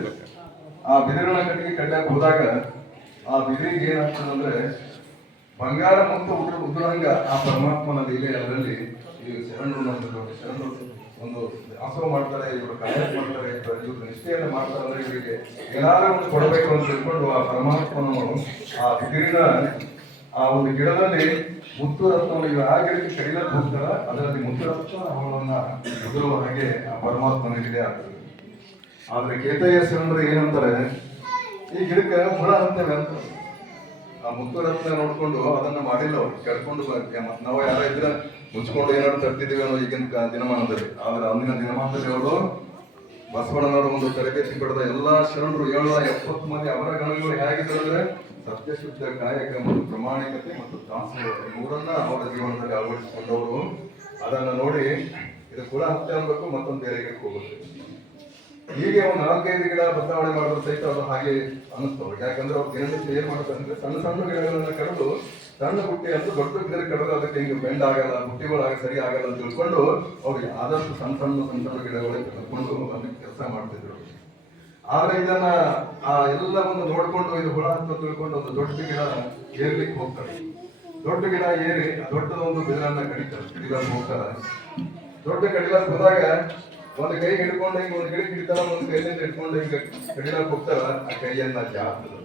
ಆ ಬಿದಿರನ್ನ ಕಟ್ಟಿಗೆ ಕಡ್ಡಕ್ಕೆ ಹೋದಾಗ ಆ ಬಿದಿರಿಗೆ ಏನಾಗ್ತದಂದ್ರೆ ಬಂಗಾರ ಮತ್ತು ಉದುರಂಗ ಆ ಪರಮಾತ್ಮನ ಲೀಲೆ. ಅದರಲ್ಲಿ ಈ ಶರಣರು ಒಂದು ದಾಸೋಹ ಮಾಡ್ತಾರೆ, ಇವರು ಕಾಯಕ ಮಾಡ್ತಾರೆ, ಇವರು ನಿಷ್ಠೆಯನ್ನು ಮಾಡ್ತಾರೆ ಅಂದ್ರೆ ಇವರಿಗೆ ಏನಾದ್ರೂ ಒಂದು ಕೊಡಬೇಕು ಅಂತ ತಿಳ್ಕೊಂಡು ಆ ಪರಮಾತ್ಮನು ಆ ಬಿದಿರಿನ ಆ ಒಂದು ಗಿಡದಲ್ಲಿ ಮುತ್ತು ರತ್ನವನ್ನು ಇವರು ಆ ಗಿಡಕ್ಕೆ ಕಡಿಲಕ್ಕೆ ಹೋಗ್ತಾರ, ಅದರಲ್ಲಿ ಮುತ್ತು ರತ್ನ ಅವಳನ್ನ ಉದುರುವ ಹಾಗೆ ಆ ಪರಮಾತ್ಮನ ಲೀಲೆ ಆಗ್ತದೆ. ಆದ್ರೆ ಕೇತಯ್ಯ ಶರಣರು ಏನಂತಾರೆ, ಈ ಗಿಡಕ್ಕೆ ಹುಳ ಅಂತೇವೆ ಅಂತ. ಆ ಮುತ್ತು ರತ್ನ ನೋಡ್ಕೊಂಡು ಅದನ್ನ ಮಾಡಿಲ್ಲ ಅವ್ರು, ಕೆಡ್ಕೊಂಡು ನಾವು ಯಾರ ಇದ್ರೆ ಮುಚ್ಕೊಂಡು ಏನಾದ್ರು ತರ್ತಿದೀವಿ ಅನ್ನೋ ಈಗಿನ ದಿನಮಾನದಲ್ಲಿ. ಆದ್ರೆ ಅಂದಿನ ದಿನಮಾನದಲ್ಲಿ ಅವರು ಬಸವಣ್ಣನವರ ಒಂದು ತರಬೇತಿ ಪಡೆದ ಎಲ್ಲಾ ಶರಣರು 770 ಮಂದಿ ಅವರ ಗಣಗಳು ಹೇಗಿದ್ದಾರೆ ಅಂದ್ರೆ ಸತ್ಯಶುದ್ಧ ಕಾಯಕ ಮತ್ತು ಪ್ರಾಮಾಣಿಕತೆ ಮತ್ತು ದಾಸೋಹ ಮೂರನ್ನ ಅವರ ಜೀವನದಲ್ಲಿ ಅಳವಡಿಸಿಕೊಂಡವರು. ಅದನ್ನ ನೋಡಿ ಇದು ಕುಲ ಹತ್ಯೆ ಅನ್ಬೇಕು, ಮತ್ತೊಂದು ಬೇರೆ ಗಿಡಕ್ಕೆ ಹೋಗುತ್ತೆ. ಹೀಗೆ ಒಂದು 4-5 ಗಿಡ ಬದಲಾವಣೆ ಮಾಡೋದು ಸಹಿತ ಅದು ಹಾಗೆ ಅನಿಸ್ತವ್ರು. ಯಾಕಂದ್ರೆ ಅವ್ರು ದಿನನಿತ್ಯ ಏನ್ ಮಾಡ್ತಾರೆ ಅಂದ್ರೆ ಸಣ್ಣ ಸಣ್ಣ ಗಿಡಗಳನ್ನ ಕರೆದು ಸಣ್ಣ ಬುಟ್ಟಿ ಅಂತ ದೊಡ್ಡ ಗಿಡ ಕರೆದು ಅದಕ್ಕೆ ಹಿಂಗೆ ಬೆಂಡ್ ಆಗಲ್ಲ, ಬುಟ್ಟಿಗಳಾಗ ಸರಿ ಆಗಲ್ಲ ಅಂತ ತಿಳ್ಕೊಂಡು ಅವ್ರಿಗೆ ಆದಷ್ಟು ಸಣ್ಣ ಸಣ್ಣ ಗಿಡಗಳಿಗೆ ಕರ್ಕೊಂಡು ಅದಕ್ಕೆ ಕೆಲಸ ಮಾಡ್ತಿದ್ರು. ಆದ್ರೆ ಇದನ್ನ ಆ ಎಲ್ಲವನ್ನು ನೋಡ್ಕೊಂಡು ಇದು ಹುಳ ಅಂತ ತಿಳ್ಕೊಂಡು ಒಂದು ದೊಡ್ಡ ಗಿಡ ಏರ್ಲಿಕ್ಕೆ ಹೋಗ್ತಾರೆ. ದೊಡ್ಡ ಗಿಡ ಏರಿ ದೊಡ್ಡದ ಒಂದು ಬಿದಿರನ್ನ ಕಡಿಲಕ್ಕೆ ಹೋಗ್ತಾರೆ. ದೊಡ್ಡ ಕಡಿಲಕ್ಕೆ ಹೋದಾಗ ಒಂದು ಕೈ ಹಿಡ್ಕೊಂಡು ಹಿಂಗೆ ಒಂದು ಗಿಡಕ್ಕೆ ಹಿಡಿತಾರ, ಒಂದು ಕೈಯಿಂದ ಹಿಡ್ಕೊಂಡು ಹಿಂಗೆ ಕಡಿಲಕ್ಕೆ ಹೋಗ್ತಾರ. ಆ ಕೈಯನ್ನ ಜಾರ್ತದ,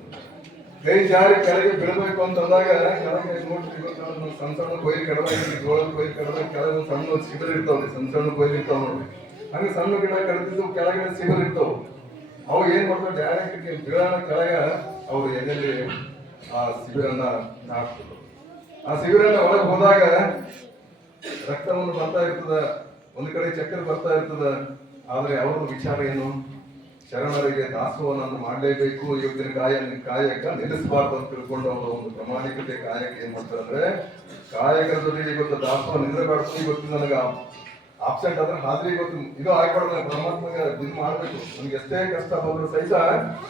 ಕೈ ಜಾರಿ ಕೆಳಗೆ ಬೀಳ್ಬೇಕು ಅಂತಂದಾಗ ಕೆಳಗೆ ನೋಡ್ತೀವಿ ಸಣ್ಣ ಸಣ್ಣ ಕೊಯ್ಲು ಕಡದಾಗ, ಜೋಳದ ಕೊಯ್ಲು ಕಡದಾಗ ಕೆಳಗೆ ಒಂದು ಸಣ್ಣ ಶಿಬಿರ ಇರ್ತಾವ್ರಿ, ಸಣ್ಣ ಸಣ್ಣ ಕೊಯ್ಲು ಇರ್ತಾವ ನೋಡ್ರಿ. ಹಂಗೆ ಸಣ್ಣ ಗಿಡ ಕಡಿದಿದ್ದು ಕೆಳಗಡೆ ಶಿಬಿರ ಇರ್ತಾವ. ಅವು ಏನ್ ಮಾಡ್ತಾವ, ಡೈರೆಕ್ಟ್ ಗಿಡನ ಕೆಳಗ ಅವ್ರು ಎಲ್ಲಿ ಆ ಶಿಬಿರನ್ನ ಹಾಕ್ತದ. ಆ ಶಿಬಿರನ್ನ ಒಳಗೆ ಹೋದಾಗ ರಕ್ತವನ್ನು ಬರ್ತಾ ಇರ್ತದ, ಒಂದು ಕಡೆ ಚಕ್ರ ಬರ್ತಾ ಇರ್ತದ. ಆದ್ರೆ ಅವ್ರ ವಿಚಾರ ಏನು, ಶರಣರಿಗೆ ದಾಸೋಹವನ್ನು ಮಾಡಲೇಬೇಕು, ಇವತ್ತಿನ ಕಾಯಕ ನಿಲ್ಲಿಸಬಾರ್ದು ಅಂತ ತಿಳ್ಕೊಂಡು ಅವರ ಒಂದು ಪ್ರಾಮಾಣಿಕತೆ ಕಾಯಕ ಏನ್ ಮಾಡ್ತಾರೆ ಅಂದ್ರೆ ಕಾಯಕದ ಜೊತೆಗೆ ಇವತ್ತು ದಾಸೋಹ ನಿಲ್ಲಬಾರ್ದು. ಇವತ್ತು ನನಗೆ ಆಬ್ಸೆಂಟ್ ಆದ್ರೆ ಹಾಜರಿ ಇವತ್ತು ಇದು ಆಗ್ಬಾರ್ದು, ಪರಮಾತ್ಮಗೆ ಇದು ಮಾಡ್ಬೇಕು, ನನಗೆ ಎಷ್ಟೇ ಕಷ್ಟ ಬಂದ್ರು ಸಹಿತ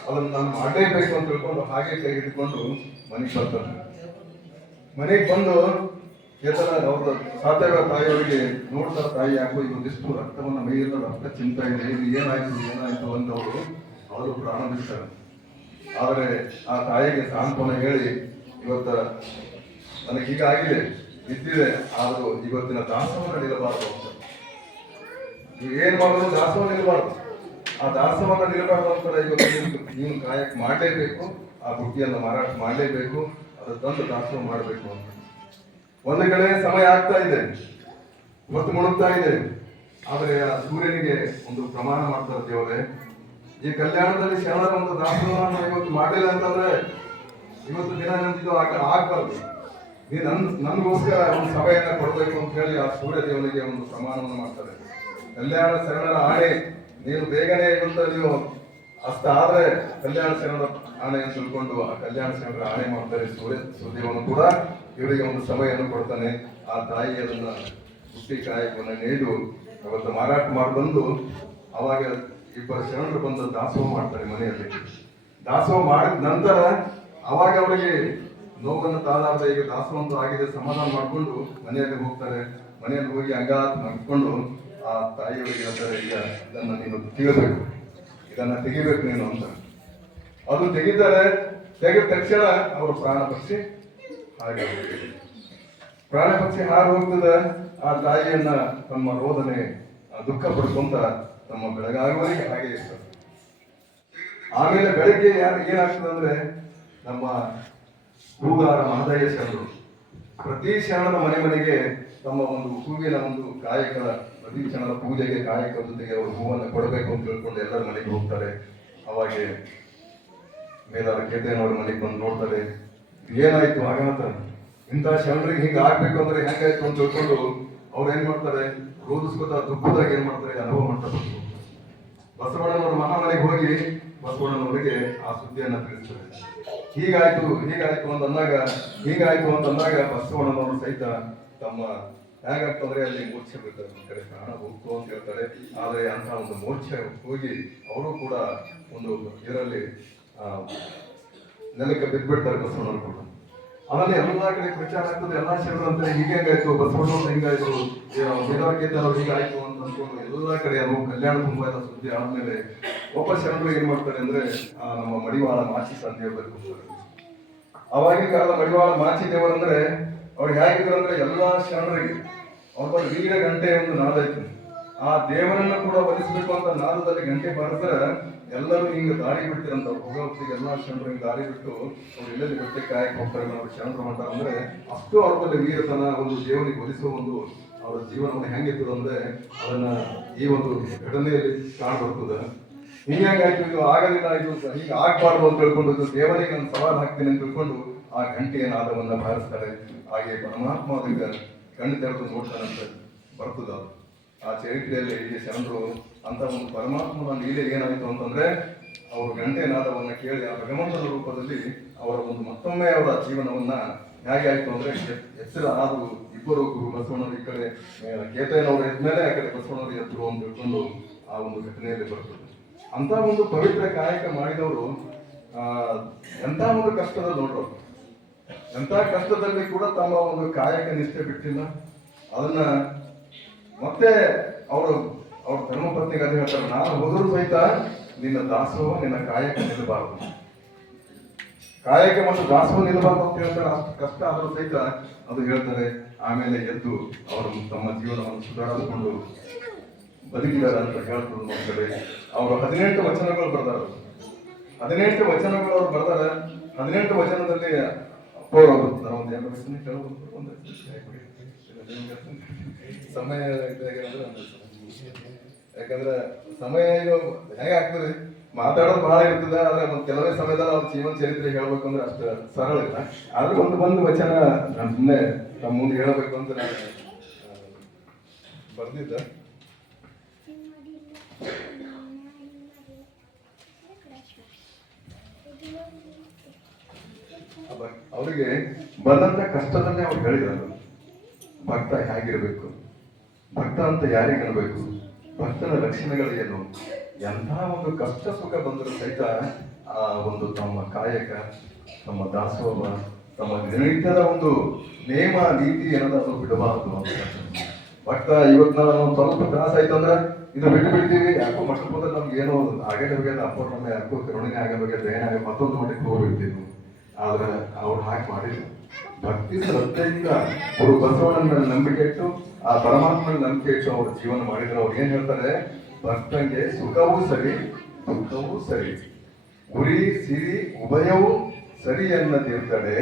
ಅದನ್ನ ನಾನು ಮಾಡಲೇಬೇಕು ಅಂತ ತಿಳ್ಕೊಂಡು ಹಾಗೆ ಕೈ ಹಿಡ್ಕೊಂಡು ಮನೆಗೆ ಬರ್ತಾರೆ. ಮನೆಗೆ ಬಂದು ಅವ್ರ ಸಾಧ್ಯವ ತಾಯಿಯವರಿಗೆ ನೋಡ್ತಾರ, ತಾಯಿ ಯಾಕೋ ಇವೊಂದಿಷ್ಟು ರಕ್ತವನ್ನ ಮೈಯೆಲ್ಲ ರಕ್ತ ಚಿಂತಾ ಇದೆ, ಇದು ಏನಾಯ್ತು ಅಂತ ಅವರು ಪ್ರಾಣ ಬಿಡ್ತಾರೆ. ಆದ್ರೆ ಆ ತಾಯಿಗೆ ಸಾಂತ್ವನ ಹೇಳಿ ಇವತ್ತ ನನಗೆ ಹೀಗಾಗಿದೆ ಇದ್ದಿದೆ, ಆದ್ರೂ ಇವತ್ತಿನ ದಾಸೋಹ ನಿಲ್ಲಬಾರ್ದು ಅಂತ. ನೀವು ಏನ್ ಮಾಡೋದು ದಾಸೋಹ ನಿಲ್ಲಬಾರ್ದು, ಆ ದಾಸೋಹನ ನಿಲ್ಲಬಾರ್ದು ಅಂತಾರೆ. ಇವತ್ತು ನೀವು ಕಾಯಕ ಮಾಡಲೇಬೇಕು, ಆ ಬುಟ್ಟಿಯನ್ನು ಮಾರಾಟ ಮಾಡಲೇಬೇಕು, ಅದು ತಂದು ದಾಸೋಹ ಮಾಡಬೇಕು ಅಂತ. ಒಂದು ಕಡೆ ಸಮಯ ಆಗ್ತಾ ಇದೆ, ಹೊತ್ತು ಮುಳುಗ್ತಾ ಇದೆ. ಆದ್ರೆ ಆ ಸೂರ್ಯನಿಗೆ ಒಂದು ಪ್ರಮಾಣ ಮಾಡ್ತಾರೆ ದೇವರೇ, ಈ ಕಲ್ಯಾಣದಲ್ಲಿ ಶರಣರ ಒಂದು ದಾಸೋಹವನ್ನು ಇವತ್ತು ಮಾಡಿಲ್ಲ ಅಂತಂದ್ರೆ ಇವತ್ತು ದಿನ ನಂದಿದ್ದು ಆಗ್ಬಾರ್ದು. ನೀ ನನ್ಗೋಸ್ಕರ ಒಂದು ಸಭೆಯನ್ನ ಕೊಡಬೇಕು ಅಂತ ಹೇಳಿ ಆ ಸೂರ್ಯ ದೇವನಿಗೆ ಒಂದು ಪ್ರಮಾಣವನ್ನು ಮಾಡ್ತಾರೆ. ಕಲ್ಯಾಣ ಶರಣರ ಆಣೆ, ನೀನು ಬೇಗನೆ ಇವತ್ತು ನೀವು ಅಷ್ಟ ಆದ್ರೆ ಕಲ್ಯಾಣ ಶರಣರ ಆಣೆ ಅಂತ ತಿಳ್ಕೊಂಡು ಆ ಕಲ್ಯಾಣ ಶರಣರ ಆಣೆ ಮಾಡ್ತಾರೆ. ಸೂರ್ಯದೇವನು ಕೂಡ ಇವರಿಗೆ ಒಂದು ಸಭೆಯನ್ನು ಕೊಡ್ತಾನೆ. ಆ ತಾಯಿ ಅದನ್ನ ಹುಟ್ಟಿ ಕಾಯಕವನ್ನು ನೀಡು ಅವತ್ತು ಮಾರಾಟ ಮಾಡಿ ಬಂದು ಅವಾಗ ಇಬ್ಬರು ಶರಣರು ಬಂದು ದಾಸೋಹ ಮಾಡ್ತಾರೆ ಮನೆಯಲ್ಲಿ. ದಾಸೋಹ ಮಾಡಿದ ನಂತರ ಅವಾಗ ಅವರಿಗೆ ನೋವನ್ನು ತಾಳಾರ್ದ ಈಗ ದಾಸೋಹ ಅಂತ ಆಗಿದೆ ಸಮಾಧಾನ ಮಾಡ್ಕೊಂಡು ಮನೆಯಲ್ಲಿ ಹೋಗ್ತಾರೆ. ಮನೆಯಲ್ಲಿ ಹೋಗಿ ಅಂಗಾತ್ ನಡ್ಕೊಂಡು ಆ ತಾಯಿಯವರಿಗೆ ಹೇಳ್ತಾರೆ, ಈಗ ಇದನ್ನ ನೀನು ತೆಗಿಬೇಕು, ಇದನ್ನ ತೆಗಿಬೇಕು ನೀನು ಅಂತ. ಅದು ತೆಗಿತಾರೆ. ತೆಗೆದ ತಕ್ಷಣ ಅವರು ಪ್ರಾಣ ಪಕ್ಷಿ ಹಾಗೆ ಪ್ರಾಣ ಪಕ್ಷಿ ಹಾರು ಹೋಗ್ತದೆ. ಆ ತಾಯಿಯನ್ನ ತಮ್ಮ ರೋದನೆ ದುಃಖ ಪಡ್ಕೊಂತ ತಮ್ಮ ಬೆಳಗಾಗುವವರೆಗೆ ಹಾಗೆ ಇರ್ತಾರೆ. ಆಮೇಲೆ ಬೆಳಗ್ಗೆ ಏನಾಗ್ತದೆ ಅಂದ್ರೆ ನಮ್ಮ ಹೂಗಾರ ಮಹದೇಯ ಶರಣರು ಪ್ರತಿ ಶರಣರ ಮನೆಗೆ ತಮ್ಮ ಒಂದು ಹೂವಿನ ಒಂದು ಕಾಯಕದ ಪ್ರತಿ ಕ್ಷಣದ ಪೂಜೆಗೆ ಕಾಯಕದ ಜೊತೆಗೆ ಅವರು ಹೂವನ್ನು ಕೊಡಬೇಕು ಅಂತ ತಿಳ್ಕೊಂಡು ಎಲ್ಲರ ಮನೆಗೆ ಹೋಗ್ತಾರೆ. ಅವಾಗೆ ಮೇಲಾದ ಕೇತಯ್ಯನವರ ಮನೆಗೆ ಬಂದು ನೋಡ್ತಾರೆ, ಏನಾಯ್ತು ಹಾಗಾತ ಇಂಥ ಶರಣರಿಗೆ ಹಿಂಗೆ ಆಗ್ಬೇಕು ಅಂದ್ರೆ ಹೆಂಗಾಯ್ತು ಅಂತ ತಿಳ್ಕೊಂಡು ಅವ್ರು ಏನ್ ಮಾಡ್ತಾರೆ, ರೋಧಿಸ್ಕೊತ ದುಃಖದಾಗ ಏನ್ ಮಾಡ್ತಾರೆ, ಅನುಭವ ಮಾಡ್ತಾ ಬರ್ತಾರೆ. ಬಸವಣ್ಣನವ್ರ ಮಹಾಮನೆಗೆ ಹೋಗಿ ಬಸವಣ್ಣನವರಿಗೆ ಆ ಸುದ್ದಿಯನ್ನ ತಿಳಿಸ್ತಾರೆ. ಹೀಗಾಯ್ತು ಅಂತಂದಾಗ ಬಸವಣ್ಣನವರು ಸಹಿತ ತಮ್ಮ ಹೇಗಾಗ್ತಂದ್ರೆ ಅಲ್ಲಿ ಮೋರ್ಛೆ ಬಿಡ್ತಾರೆ, ಒಂದ್ ಕಡೆ ಪ್ರಾಣ ಹೋಗ್ತು ಅಂತ ಹೇಳ್ತಾರೆ. ಆದ್ರೆ ಅಂತ ಒಂದು ಮೋರ್ಛೆ ಹೋಗಿ ಅವರು ಕೂಡ ಒಂದು ಇದರಲ್ಲಿ ನೆಲಕ್ಕೆ ಬಿದ್ದ್ಬಿಡ್ತಾರೆ ಬಸವಣ್ಣವರು ಕೂಡ. ಆಮೇಲೆ ಎಲ್ಲಾ ಕಡೆ ಪ್ರಚಾರ ಆಗ್ತದೆ, ಎಲ್ಲಾ ಶರಣರು ಅಂತಾರೆ ಹೀಗಾಯ್ತು, ಬಸವಣ್ಣವ್ರು ಹಿಂಗಾಯ್ತು, ಬೇದಾರ್ಕೇತನವ್ರು ಹೀಗಾಯ್ತು ಅಂತ ಅನ್ಕೊಂಡು ಎಲ್ಲಾ ಕಡೆ ಅದು ಕಲ್ಯಾಣ ತುಂಬ ಎಲ್ಲ ಸುದ್ದಿ ಆದ್ಮೇಲೆ ಒಬ್ಬ ಶರಣರು ಏನ್ ಮಾಡ್ತಾರೆ ಅಂದ್ರೆ ನಮ್ಮ ಮಡಿವಾಳ ಮಾಚಿ ತಂದೆಯವ್ರು ಬರ್ತಾರೆ. ಅವಾಗಿನ ಕಾಲದ ಮಡಿವಾಳ ಮಾಚಿ ದೇವರಂದ್ರೆ ಅವ್ರು ಹೇಗಿದ್ರು ಅಂದ್ರೆ ಎಲ್ಲಾ ಶರಣರಿಗೆ ಅವ್ರ ವೀರ ಗಂಟೆ ಒಂದು ನಾದ ಇತ್ತು. ಆ ದೇವರನ್ನ ಕೂಡ ಒಲಿಸ್ಬೇಕು ಅಂತ ನಾದದಲ್ಲಿ ಗಂಟೆ ಬಾರಿಸಿದ್ರೆ ಎಲ್ಲರೂ ಹಿಂಗ ದಾರಿ ಬಿಡ್ತಿರಂತ ಭಗವತ್ತಿಗೆ ಎಲ್ಲಾ ಶರಣರು ಹಿಂಗ್ ದಾರಿ ಬಿಟ್ಟು ಅವ್ರು ಎಲ್ಲೆಲ್ಲಿ ಬೆಟ್ಟೆ ಕಾಯಕ್ ಹೋಗ್ತಾರೆ ಅವ್ರು ಶರಣರು ಮಾಡ್ತಾರೆ ಅಂದ್ರೆ ಅಷ್ಟು ಅವ್ರ ಬಳಿ ವೀರತನ ಒಂದು ದೇವರಿಗೆ ಒಲಿಸುವ ಒಂದು ಅವರ ಜೀವನವನ್ನು ಹೆಂಗಿತ್ತು ಅಂದ್ರೆ ಅದನ್ನ ಈ ಒಂದು ಘಟನೆಯಲ್ಲಿ ಕಾಣಬರ್ತದೆ. ಹಿಂಗಾಯ್ತು, ಇದು ಆಗಲಿಲ್ಲ, ಇದು ಹೀಗೆ ಆಗ್ಬಾರ್ದು ಅಂತ ತಿಳ್ಕೊಂಡು ಇದು ದೇವರಿಗೆ ನಾನು ಸವಾಲು ಹಾಕ್ತೀನಿ ಅಂತ ತಿಳ್ಕೊಂಡು ಆ ಗಂಟೆಯ ನಾದವನ್ನ ಬಾರಿಸ್ತಾರೆ. ಹಾಗೆ ಪರಮಾತ್ಮ ಅದಕ್ಕೆ ಕಣ್ಣು ತೆರೆದು ನೋಡ್ತಾನಂತ ಬರ್ತದ ಆ ಚರಿತ್ರೆಯಲ್ಲಿ. ಈ ಶರಣರು ಅಂತ ಒಂದು ಪರಮಾತ್ಮನ ಲೀಲೆ ಏನಾಯಿತು ಅಂತಂದ್ರೆ ಅವರು ಗಂಟೆ ನಾದವನ್ನ ಕೇಳಿ ಆ ಭಗವಂತನ ರೂಪದಲ್ಲಿ ಅವರ ಒಂದು ಮತ್ತೊಮ್ಮೆ ಅವರ ಜೀವನವನ್ನ ಹೇಗೆ ಆಯ್ತು ಅಂದ್ರೆ ಹೆಸರು ಆದ್ರು ಇಬ್ಬರು ಗುರು ಬಸವಣ್ಣವರು ಈ ಕಡೆ ಕೇತಯ್ಯನವರು ಎದ್ಮೇಲೆ ಆ ಕಡೆ ಬಸವಣ್ಣವರು ಎದ್ರು ಅಂತ ತಿಳ್ಕೊಂಡು ಆ ಒಂದು ಘಟನೆಯಲ್ಲಿ ಬರ್ತದೆ. ಅಂತ ಒಂದು ಪವಿತ್ರ ಕಾಯಕ ಮಾಡಿದವರು ಎಂತ ಒಂದು ಕಷ್ಟದಲ್ಲಿ ನೋಡ್ರು, ಎಂತ ಕಷ್ಟದಲ್ಲಿ ಕೂಡ ತಮ್ಮ ಒಂದು ಕಾಯಕ ನಿಷ್ಠೆ ಬಿಟ್ಟಿಲ್ಲ. ಅದನ್ನ ಮತ್ತೆ ಅವ್ರ ಧರ್ಮಪತ್ನಿಗೆ ಅದೇ ಹೇಳ್ತಾರೆ, ನಾನು ಹೋದರೂ ಸಹಿತ ನಿನ್ನ ದಾಸೋಹ ನಿನ್ನ ಕಾಯಕ ನಿಲ್ಲಬಾರದು, ಕಾಯಕ ಮತ್ತು ದಾಸೋಹ ನಿಲ್ಲಬಾರದು ಅಂತ ಹೇಳ್ತಾರೆ. ಅಷ್ಟು ಕಷ್ಟ ಆದರೂ ಸಹಿತ ಅದು ಹೇಳ್ತಾರೆ. ಆಮೇಲೆ ಎದ್ದು ಅವರು ತಮ್ಮ ಜೀವನವನ್ನು ಸುಧಾರಿಸಿಕೊಂಡು ಬದುಕಿದ್ದಾರೆ ಅಂತ ಹೇಳ್ತಾರೆ. ನಮ್ಮ ಕಡೆ ಅವರು 18 ವಚನಗಳು ಬರ್ತಾರೆ. 18 ವಚನಗಳು ಅವ್ರು ಬರ್ತಾರೆ. 18 ವಚನದಲ್ಲಿ ಸಮಯ ಯಾಕಂದ್ರೆ ಸಮಯ ಇದು ಹೇಗೆ ಆಗ್ತದೆ, ಮಾತಾಡೋದು ಬಹಳ ಇರ್ತದೆ. ಆದ್ರೆ ಒಂದು ಕೆಲವೇ ಸಮಯದಲ್ಲಿ ಅವ್ರ ಜೀವನ ಚರಿತ್ರೆ ಹೇಳ್ಬೇಕು ಅಂದ್ರೆ ಅಷ್ಟು ಸರಳ ಇಲ್ಲ. ಆದ್ರೆ ಒಂದು ವಚನ ನಾನು ಸುಮ್ಮನೆ ನಮ್ಮ ಮುಂದೆ ಹೇಳಬೇಕು ಅಂತ ನಾನು ಬರ್ದಿದ್ದೆ. ಅವರಿಗೆ ಬಂದಂತ ಕಷ್ಟದಲ್ಲೇ ಅವ್ರು ಹೇಳಿದರು, ಭಕ್ತ ಹೇಗಿರ್ಬೇಕು, ಭಕ್ತ ಅಂತ ಯಾರಿಗೆ ಅನ್ಬೇಕು, ಭಕ್ತನ ಲಕ್ಷಣಗಳು ಏನು, ಎಂಥ ಒಂದು ಕಷ್ಟ ಸುಖ ಬಂದರೂ ಸಹಿತ ಆ ಒಂದು ತಮ್ಮ ಕಾಯಕ, ತಮ್ಮ ದಾಸೋಹ, ತಮ್ಮ ದಿನನಿತ್ಯದ ಒಂದು ನೇಮ ನೀತಿ ಅನ್ನೋದು ಬಿಡಬಾರದು ಅಂತ. ಭಕ್ತ ಇವತ್ತು ನಾವು ಸ್ವಲ್ಪ ತ್ರಾಸ ಆಯ್ತು ಅಂದ್ರೆ ಇದು ಬಿಟ್ಟು ಬಿಡ್ತೀವಿ, ಯಾಕೋ ಮಟ್ಟದಲ್ಲಿ ನಮ್ಗೆ ಏನೋ ಆಗೇ ಹೋಗ್ಯದ, ಅಪೂರ್ಣಮ ಯಾಕೋ ಕರುಣೆ ಆಗಬೇಕಾದ ಏನಾಗ ಮತ್ತೊಂದು ಮಟ್ಟಿಗೆ ಹೋಗ್ಬಿಡ್ತೀವಿ. ಆದ್ರೆ ಅವ್ರು ಹಾಗೆ ಮಾಡಿದ್ರು. ಭಕ್ತಿ ಶ್ರದ್ಧೆಯಿಂದ ಅವರು ಬಸವಣ್ಣನ ಮೇಲೆ ನಂಬಿಕೆ ಇಟ್ಟು ಆ ಪರಮಾತ್ಮನ ನಂಬಿಕೆ ಇಟ್ಟು ಅವ್ರ ಜೀವನ ಮಾಡಿದ್ರು. ಅವ್ರು ಏನ್ ಹೇಳ್ತಾರೆ, ಭಕ್ತಂಗೆ ಸುಖವೂ ಸರಿ ದುಃಖವೂ ಸರಿ, ಗುರಿ ಸಿರಿ ಉಭಯವೂ ಸರಿ ಅನ್ನದಿರ್ತಡೆ,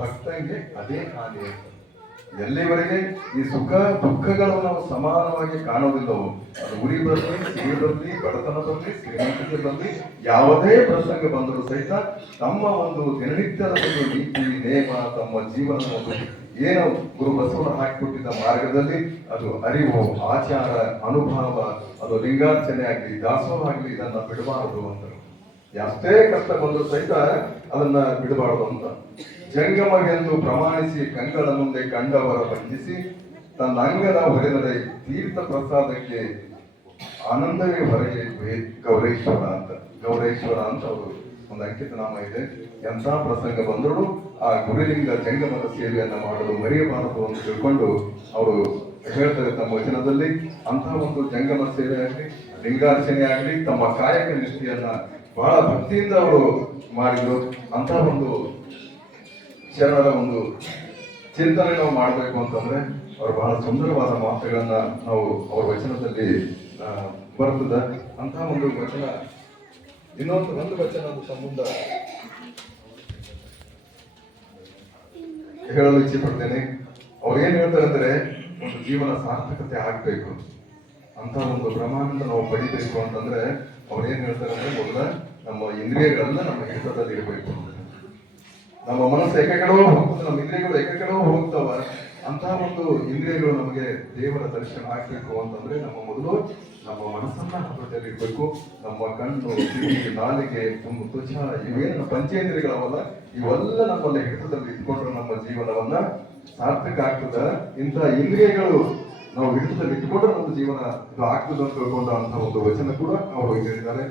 ಭಕ್ತಂಗೆ ಅದೇ ಹಾನಿ ಅಂತ. ಎಲ್ಲಿವರೆಗೆ ಈ ಸುಖ ದುಃಖಗಳನ್ನು ನಾವು ಸಮಾನವಾಗಿ ಕಾಣೋದಿಲ್ಲವೋ, ಅದು ಉರಿ ಬರಲಿ, ಸಿರಿ ಬರಲಿ, ಬಡತನ ಬರಲಿ, ಶ್ರೀಮಂತಿಕೆ ಬರಲಿ, ಯಾವುದೇ ಪ್ರಸಂಗ ಬಂದರೂ ಸಹಿತ ತಮ್ಮ ಒಂದು ದಿನನಿತ್ಯದ ಒಂದು ನೀತಿ ನೇಮ, ತಮ್ಮ ಜೀವನದ ಒಂದು ಏನು ಗುರು ಬಸವಣ್ಣ ಹಾಕಿಕೊಟ್ಟಿದ್ದ ಮಾರ್ಗದಲ್ಲಿ ಅದು ಅರಿವು, ಆಚಾರ, ಅನುಭವ, ಅದು ಲಿಂಗಾರ್ಚನೆ ಆಗಲಿ, ದಾಸೋಹ ಆಗಲಿ, ಇದನ್ನ ಬಿಡಬಾರದು ಅಂತ. ಎಷ್ಟೇ ಕಷ್ಟ ಬಂದರೂ ಸಹಿತ ಅದನ್ನ ಬಿಡಬಾರದು ಅಂತ. ಜಂಗಮವೆಂದು ಪ್ರಮಾಣಿಸಿ ಕಂಗಳ ಮುಂದೆ ಕಂಡವರ ಬಂಧಿಸಿ ತನ್ನ ಅಂಗದ ಹೊರೆದರೆ ತೀರ್ಥ ಪ್ರಸಾದಕ್ಕೆ ಆನಂದವೇ ಹೊರಗೆ ಗೌರೇಶ್ವರ ಅಂತ ಅವರು ಒಂದು ಅಂಕಿತ ನಾಮ ಇದೆ. ಎಂಥ ಪ್ರಸಂಗ ಬಂದರೂ ಆ ಗುರುಲಿಂಗ ಜಂಗಮದ ಸೇವೆಯನ್ನ ಮಾಡಲು ಮರೆಯಬಾರದು ಅಂತ ತಿಳ್ಕೊಂಡು ಅವರು ಹೇಳ್ತಾರೆ ತಮ್ಮ ವಚನದಲ್ಲಿ. ಅಂತಹ ಒಂದು ಜಂಗಮ ಸೇವೆ ಆಗಲಿ, ಲಿಂಗಾರ್ಚನೆ ಆಗಲಿ, ತಮ್ಮ ಕಾಯಕ ನಿಷ್ಠೆಯನ್ನ ಬಹಳ ಭಕ್ತಿಯಿಂದ ಅವರು ಮಾಡಿದ್ರು. ಅಂತಹ ಒಂದು ಶರಣರ ಒಂದು ಚಿಂತನೆ ನಾವು ಮಾಡಬೇಕು ಅಂತಂದ್ರೆ ಅವ್ರು ಬಹಳ ಸುಂದರವಾದ ಮಾತುಗಳನ್ನ ನಾವು ಅವ್ರ ವಚನದಲ್ಲಿ ಬರ್ತದೆ. ಅಂತಹ ಒಂದು ವಚನ, ಒಂದು ವಚನ ಸಂಬಂಧ ಹೇಳಲು ಇಚ್ಛೆ ಪಡ್ತೇನೆ. ಅವ್ರು ಏನ್ ಹೇಳ್ತಾರೆ ಅಂದ್ರೆ, ಒಂದು ಜೀವನ ಸಾರ್ಥಕತೆ ಆಗ್ಬೇಕು ಅಂತ ಒಂದು ಪ್ರಮಾಣದಿಂದ ನಾವು ಪಡಿಬೇಕು ಅಂತಂದ್ರೆ ಅವ್ರು ಏನ್ ಹೇಳ್ತಾರೆ ಅಂದ್ರೆ, ಮೊದಲ ನಮ್ಮ ಇಂದ್ರಿಯಗಳೆಲ್ಲ ನಮ್ಮ ಹಿಡಿತದಲ್ಲಿ ಇರಬೇಕು. ನಮ್ಮ ಮನಸ್ಸು ಎಕಡೆಗಳೋ ಹೋಗ್ತದೆ, ನಮ್ಮ ಇಂದ್ರಿಯಗಳು ಎಕಡೆಗಳೋ ಹೋಗ್ತಾವ. ಅಂತಹ ಒಂದು ಇಂದ್ರಿಯಗಳು ನಮಗೆ ದೇವರ ದರ್ಶನ ಆಗ್ಬೇಕು ಅಂತಂದ್ರೆ ನಮ್ಮ ಮೊದಲು ನಮ್ಮ ಮನಸ್ಸನ್ನ ಹತೋಟಿಯಲ್ಲಿ ಇರ್ಬೇಕು. ನಮ್ಮ ಕಣ್ಣು, ಕಿವಿ, ನಾಲಿಗೆ, ತ್ವಚ ಇವೇನು ಪಂಚೇಂದ್ರಿಯಗಳವಲ್ಲ, ಇವೆಲ್ಲ ನಮ್ಮನ್ನ ಹಿಡಿತದಲ್ಲಿ ಇಟ್ಕೊಂಡ್ರೆ ನಮ್ಮ ಜೀವನವನ್ನ ಸಾರ್ಥಕ ಆಗ್ತದ. ಇಂತಹ ಇಂದ್ರಿಯಗಳು ನಾವು ಹಿಡಿತದಲ್ಲಿ ಇಟ್ಕೊಂಡ್ರೆ ನಮ್ಮ ಜೀವನ ಇದು ಆಗ್ತದೆ ಅಂತ ತಿಳ್ಕೊಂಡ ಅಂತ ಒಂದು ವಚನ ಕೂಡ ಅವರು ಹೇಳಿದ್ದಾರೆ.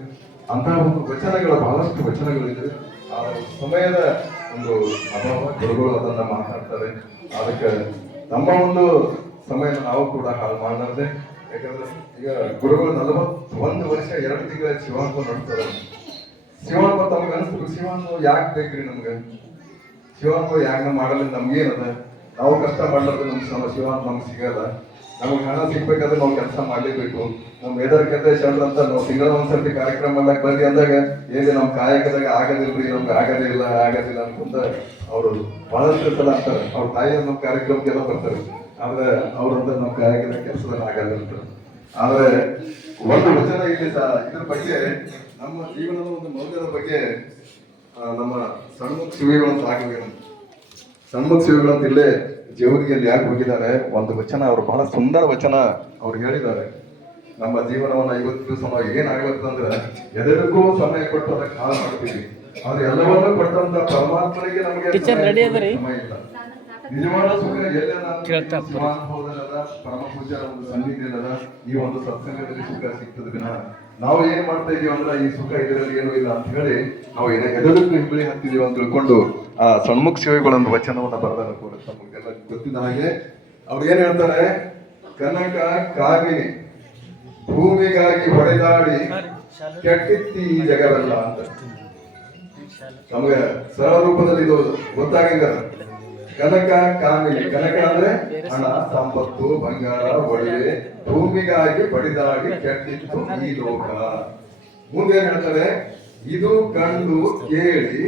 ಅಂತಹ ಒಂದು ವಚನಗಳ ಬಹಳಷ್ಟು ವಚನಗಳಿದೆ. ಆ ಸಮಯದ ಒಂದು ಅಭಾವ, ಗುರುಗಳು ಅದನ್ನ ಮಾತಾಡ್ತಾರೆ. ಅದಕ್ಕೆ ನಮ್ಮ ಒಂದು ಸಮಯ ನಾವು ಕೂಡ ಹಾಳು ಮಾಡಲಾರ್ದೆ. ಯಾಕಂದ್ರೆ ಈಗ ಗುರುಗಳು 41 ವರ್ಷ 2 ತಿಂಗಳ ಶಿವಾಂಗ ನಡೆಸ್ತಾರೆ. ಶಿವಾಂಗ ತಮಗೆ ಅನಿಸ್ಬೇಕು, ಶಿವಾಂಗ ಯಾಕೆ ಬೇಕ್ರಿ ನಮ್ಗೆ? ಶಿವಾಂಗ ಯಾಕೆ ಮಾಡಲ್ಲ? ನಮ್ಗೇನದ? ನಾವು ಕಷ್ಟ ಮಾಡ್ಲಾರ್ದೆ ನಮ್ಗೆ ಶಿವಾಂಗ ನಮ್ಗೆ ಸಿಗಲ್ಲ. ನಮ್ಗೆ ಹಣ ಸಿಗ್ಬೇಕಾದ್ರೆ ನಾವು ಕೆಲಸ ಮಾಡ್ಲೇಬೇಕು. ನಮ್ ಎದರ್ಕತೆ ಶರಣ ಅಂತ ನಾವು ತಿಂಗಳ ಒಂದ್ಸರ್ತಿ ಕಾರ್ಯಕ್ರಮ ಎಲ್ಲ ಬಂದಿ ಅಂದಾಗ ಏನೇ ನಮ್ ಕಾಯಕದಾಗ ಆಗೋದಿಲ್ರಿ, ನಮ್ಗೆ ಆಗೋದಿಲ್ಲ ಅನ್ಕೊಂಡ ಅವ್ರು ಬಹಳಷ್ಟು ಸಲ ಅಂತಾರೆ. ಅವ್ರ ತಾಯಿಯ ನಮ್ ಕಾರ್ಯಕ್ರಮಕ್ಕೆಲ್ಲ ಬರ್ತಾರೆ, ಆದ್ರೆ ಅವ್ರಂತ ನಮ್ ಕಾಯಕದ ಕೆಲಸದಲ್ಲಿ ಆಗಲ್ಲ ಅಂತ. ಆದ್ರೆ ಒಂದು ವಚನ ಇಲ್ಲಿ ಇದ್ರ ಬಗ್ಗೆ, ನಮ್ಮ ಜೀವನದ ಒಂದು ಮೌಲ್ಯದ ಬಗ್ಗೆ ನಮ್ಮ ಸಣ್ಮುಖ ಶಿವಿಗಳು ಅಂತ ಆಗಬೇಕು. ಸಣ್ಮುಖ ಶಿವಿಗಳು ಅಂತ ಇಲ್ಲೇ ಜೇವರಿಯಲ್ಲಿ ಯಾಕೆ ಹೋಗಿದ್ದಾರೆ, ಒಂದು ವಚನ ಅವರು ಬಹಳ ಸುಂದರ ವಚನ ಅವ್ರು ಹೇಳಿದ್ದಾರೆ. ನಮ್ಮ ಜೀವನವನ್ನ ಇವತ್ತು ದಿವಸ ನಾವು ಏನಾಗ್ಬೇಕಂದ್ರೆ ಎದಕ್ಕೂ ಸಮಯ ಕೊಟ್ಟು ಅದಕ್ಕೆ ಹಾಳು ಮಾಡ್ತೀವಿ. ಆದ್ರೆ ಎಲ್ಲವನ್ನೂ ಕೊಟ್ಟಂತ ಪರಮಾತ್ಮನಿಗೆ ನಮಗೆ ಸಮಯ ಇಲ್ಲ. ನಿಜವಾದ ಸುಖ ಎಲ್ಲದ ಪರಮ ಪೂಜ್ಯರ ಒಂದು ಸನ್ನಿಧಿಯಲ್ಲದ ಈ ಒಂದು ಸತ್ಸಂಗದಲ್ಲಿ ಸುಖ ಸಿಗ್ತದೆ ವಿನ ನಾವು ಏನ್ ಮಾಡ್ತಾ ಇದೀವಿ ಅಂದ್ರೆ ಈ ಸುಖ ಇದರಲ್ಲಿ ಏನೂ ಇಲ್ಲ ಅಂತ ಹೇಳಿ ನಾವು ಎದಕ್ಕೂ ಹಿಂಬಳಿ ಹತ್ತಿದೀವಿ ಅಂತ ತಿಳ್ಕೊಂಡು ಆ ಸಣ್ಮುಖ ಶಿವಿಗಳೊಂದು ವಚನವನ್ನ ಬರೆದಾರ. ನಮಗೆಲ್ಲ ಗೊತ್ತಿದ್ದ ಹಾಗೆ ಅವ್ರು ಏನ್ ಹೇಳ್ತಾರೆ, ಕನಕ ಕಾಮಿನಿ ಭೂಮಿಗಾಗಿ ಹೊಡೆದಾಡಿ ಕೆಟ್ಟಿತ್ತಿ ಈ ಜಗವೆಲ್ಲ ಅಂತ. ನಮ್ಗೆ ಸರಳ ರೂಪದಲ್ಲಿ ಇದು ಗೊತ್ತಾಗಿಲ್ಲ. ಕನಕ ಕಾಮಿನಿ, ಕನಕ ಅಂದ್ರೆ ಹಣ, ಸಂಪತ್ತು, ಬಂಗಾರ, ಒಡವೆ, ಭೂಮಿಗಾಗಿ ಬಡಿದಾಡಿ ಕೆಟ್ಟಿತ್ತು ಈ ಲೋಕ. ಮುಂದೆ ಹೇಳ್ತಾರೆ, ಇದು ಕಂಡು ಕೇಳಿ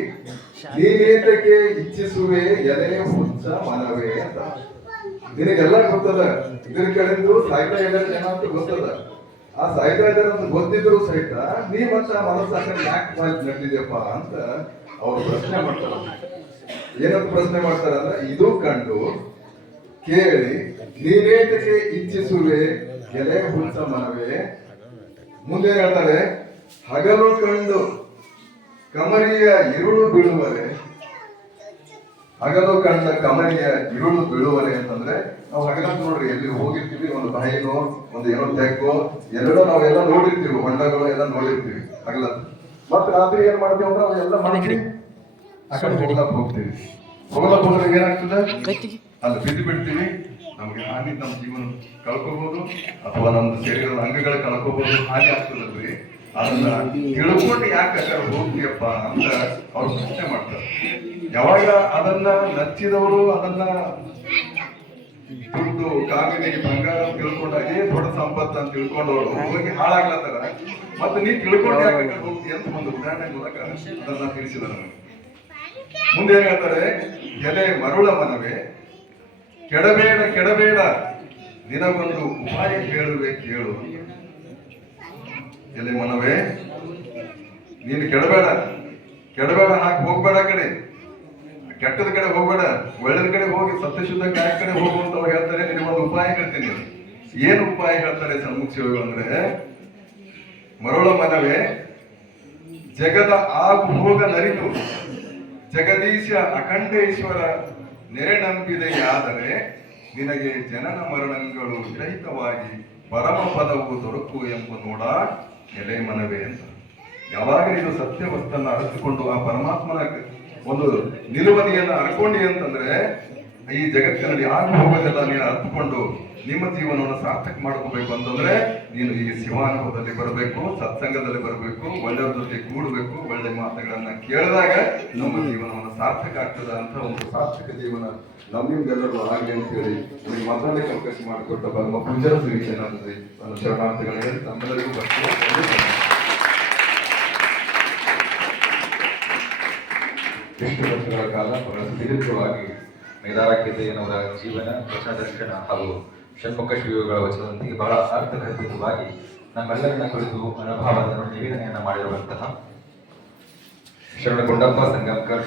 ನೀನೇತಕ್ಕೆ ಇಚ್ಛಿಸುವೆ ಎಲೆ ಹುಚ್ಚ ಮನವೇ ಅಂತ. ನಿನಗೆಲ್ಲ ಗೊತ್ತದ, ಇದ್ರ ಕಡೆಂದು ಸಾಯ್ತಾ ಇದ್ದಾರೆ ಜನ ಅಂತ ಗೊತ್ತದ. ಆ ಸಾಯ್ತಾ ಇದ್ದಾರೆ ಅಂತ ಗೊತ್ತಿದ್ರು ಸಹಿತ ನೀ ಮತ್ತ ಮನಸ್ಸಾಕ ಯಾಕೆ ನಡೆದಿದೆಯಪ್ಪ ಅಂತ ಅವ್ರು ಪ್ರಶ್ನೆ ಮಾಡ್ತಾರ. ಏನಂತ ಪ್ರಶ್ನೆ ಮಾಡ್ತಾರ ಅಂದ್ರೆ, ಇದು ಕಂಡು ಕೇಳಿ ನೀನೇತಕ್ಕೆ ಇಚ್ಛಿಸುವೆ ಎಲೆ ಹುಚ್ಚ ಮನವೇ. ಮುಂದೆ ಹೇಳ್ತಾರೆ, ಹಗಲು ಕಂಡು ಕಮರಿಯ ಇರುಳು ಬೀಳುವರೆ. ಹಗಲು ಕಂಡ ಕಮರಿಯ ಇರುಳು ಬೀಳುವರೆ ಅಂತಂದ್ರೆ ನಾವು ಹಗಲಂತ ನೋಡ್ರಿ ಎಲ್ಲಿ ಹೋಗಿರ್ತೀವಿ, ಒಂದು ಬಾಯಿನೋ ಒಂದು ಏನೋ ತೆಕ್ಕೋ ಎರಡೋ ನಾವೆಲ್ಲ ನೋಡಿರ್ತೀವಿ, ಹೊಂಡಗಳು ಎಲ್ಲ ನೋಡಿರ್ತೀವಿ ಹಗಲಂತ. ಮತ್ ರಾತ್ರಿ ಏನ್ ಮಾಡ್ತೀವಿ ಅಂದ್ರೆ ಅವೆಲ್ಲ ಮಾಡಿ ಆ ಕಡೆ ಹೋಗ್ಲಕ್ ಹೋಗ್ತೀವಿ. ಹೋಗ್ಲಕ್ ಹೋದ್ರೆ ಏನಾಗ್ತದೆ, ಅಲ್ಲಿ ಬಿದ್ದು ಬಿಡ್ತೀವಿ. ನಮ್ಗೆ ಹಾನಿ, ನಮ್ಮ ಜೀವನ ಕಳ್ಕೋಬಹುದು ಅಥವಾ ನಮ್ಮ ಶರೀರದ ಅಂಗಗಳು ಕಳ್ಕೋಬಹುದು, ಹಾನಿ ಆಗ್ತದಲ್ರಿ. ಅದನ್ನ ತಿಳ್ಕೊಂಡು ಯಾಕೆ ಹೋಗ್ತೀಯಪ್ಪ ಅಂತ ಅವ್ರು ಪ್ರಶ್ನೆ ಮಾಡ್ತಾರೆ. ಯಾವಾಗ ಅದನ್ನ ನಚ್ಚಿದವರು ಅದನ್ನ ದುಡ್ಡು, ಕಾಮಿನಿ, ಬಂಗಾರ ತಿಳ್ಕೊಂಡು ಅದೇ ದೊಡ್ಡ ಸಂಪತ್ತು ಅಂತ ತಿಳ್ಕೊಂಡವರು ಹೋಗಿ ಹಾಳಾಗ್ಲತ್ತಾರ. ಮತ್ತೆ ನೀ ತಿಳ್ಕೊಂಡು ಯಾಕೆ ಹೋಗ್ತೀಯ ಅಂತ ಒಂದು ಉದಾಹರಣೆ ಮೂಲಕ ಅದನ್ನ ತಿಳಿಸಿದ ನಮಗೆ. ಮುಂದೆ ಏನ್ ಹೇಳ್ತಾರೆ, ಎಲೆ ಮರುಳ ಮನವೇ ಕೆಡಬೇಡ ಕೆಡಬೇಡ ನಿನಗೊಂದು ಉಪಾಯ ಹೇಳುವೆ ಕೇಳು. ಎಲೆ ಮನವೇ ನೀನು ಕೆಡಬೇಡ ಹಾಕಿ ಹೋಗ್ಬೇಡ, ಕಡೆ ಕೆಟ್ಟದ ಕಡೆ ಹೋಗ್ಬೇಡ, ಒಳ್ಳೆದ ಕಡೆ ಹೋಗಿ ಸತ್ಯಶುದ್ಧ ಕಾಯ ಕಡೆ ಹೋಗುವಂತ ಹೇಳ್ತಾರೆ. ನಿನಗೊಂದು ಉಪಾಯ ಹೇಳ್ತೀನಿ. ಏನು ಉಪಾಯ ಹೇಳ್ತಾರೆ ಸಣ್ಮುಖ ಶಿವಿಗಳು ಅಂದ್ರೆ, ಮರುಳ ಮನವೇ ಜಗದ ಆಗು ಹೋಗ ನರಿತು ಜಗದೀಶ ಅಖಂಡೇಶ್ವರ ನೆರೆನಂಬಿದೆಯಾದರೆ ನಿನಗೆ ಜನನ ಮರಣಗಳು ರಹಿತವಾಗಿ ಪರಮ ಪದವು ದೊರಕು ಎಂಬ ನೋಡ ಎಲೆ ಮನವೇ ಅಂತ. ಯಾವಾಗ ಇದು ಸತ್ಯ ವಸ್ತನ್ನ ಅರಿತುಕೊಂಡು ಆ ಪರಮಾತ್ಮನ ಒಂದು ನಿಲುವನಿಯನ್ನ ಅರ್ಕೊಂಡಿ ಅಂತಂದ್ರೆ ಈ ಜಗತ್ತಿನಲ್ಲಿ ಯಾರು ಹೋಗೋದೆಲ್ಲ ನೀನು ಅರ್ಥಕೊಂಡು ನಿಮ್ಮ ಜೀವನವನ್ನು ಸಾರ್ಥಕ ಮಾಡ್ಕೋಬೇಕು ಅಂತಂದ್ರೆ ನೀನು ಈ ಶಿವಾನುಭವದಲ್ಲಿ ಬರಬೇಕು, ಸತ್ಸಂಗದಲ್ಲಿ ಬರಬೇಕು, ಒಳ್ಳೆಯವ್ರ ಜೊತೆ ಕೂಡಬೇಕು, ಒಳ್ಳೆ ಮಾತುಗಳನ್ನ ಕೇಳಿದಾಗ ನಮ್ಮ ಜೀವನವನ್ನು ಸಾರ್ಥಕ ಆಗ್ತದ ಅಂತ ಒಂದು ಸಾರ್ಥಕ ಜೀವನ ನಮ್ಮಿಂದೆಲ್ಲರೂ ಆಗಲಿ ಅಂತ ಹೇಳಿ ನಿಮಗೆ ಮಾತಾಡಲಿಕ್ಕೆ ಅವಕಾಶ ಮಾಡಿಕೊಟ್ಟ ನಮ್ಮ ಪೂಜಾರ ಶ್ರೀಚೇನಾದ್ರೆ ನನ್ನ ಶರಣಾರ್ಥಿಗಳು ಹೇಳಿ ನಮ್ಮೆಲ್ಲರಿಗೂ ಬರ್ತೀವಿ. ಎಷ್ಟು ವರ್ಷಗಳ ಕಾಲ ದೀರ್ಘವಾಗಿ ಮೇಧಾರಾಖ್ಯತೆಯನ್ನವರ ಜೀವನ, ವಚನದರ್ಶನ ಹಾಗೂ ಷಣ್ಮುಖ ಶಿವಿಗಳ ವಚನದೊಂದಿಗೆ ಬಹಳ ಅರ್ಥಗರ್ಭಿತವಾಗಿ ನಮ್ಮೆಲ್ಲರನ್ನ ಕುರಿತು ಅನುಭವದ ನಿವೇದನೆಯನ್ನ ಮಾಡಿರುವಂತಹ ಶರಣ ಗುಂಡಪ್ಪ ಸಂಗಮಕರ್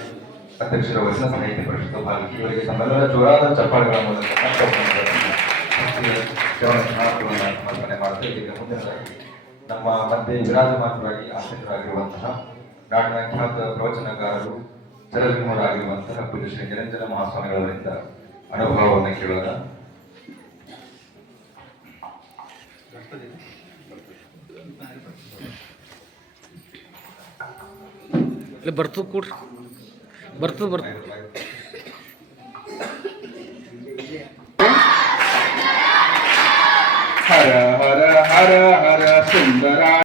ಅಧ್ಯಕ್ಷರ ವಚನ ಸಾಹಿತ್ಯ ಪರಿಷತ್ತು ಪಾಲ್ಕಿ ಇವರಿಗೆ ತಮ್ಮೆಲ್ಲರ ಜೋರಾದ ಚಪ್ಪಾಳೆಗಳ ಮೂಲಕ ಸಮರ್ಪಣೆ ಮಾಡುತ್ತೆ. ಈಗ ಮುಂದಿನದಾಗಿ ನಮ್ಮ ಮಧ್ಯೆ ವಿರಾಜಮಾನರಾಗಿ ಆಸಕ್ತರಾಗಿರುವಂತಹ ನಾಡಿನ ಖ್ಯಾತ ಪ್ರವಚನಕಾರರು ಚರವಿಮೂರಾಗಿರುವಂತಹ ಪೂಜ್ಯ ಶ್ರೀ ನಿರಂಜನ ಮಹಾಸ್ವಾಮಿಗಳವರಿಂದ ಅನುಭವವನ್ನು ಕೇಳೋಣ. ಬರ್ತದ ಕೂಡ್ರಿ, ಬರ್ತದ. ಹರ ಹರ ಹರ ಹರ ಸುಂದರ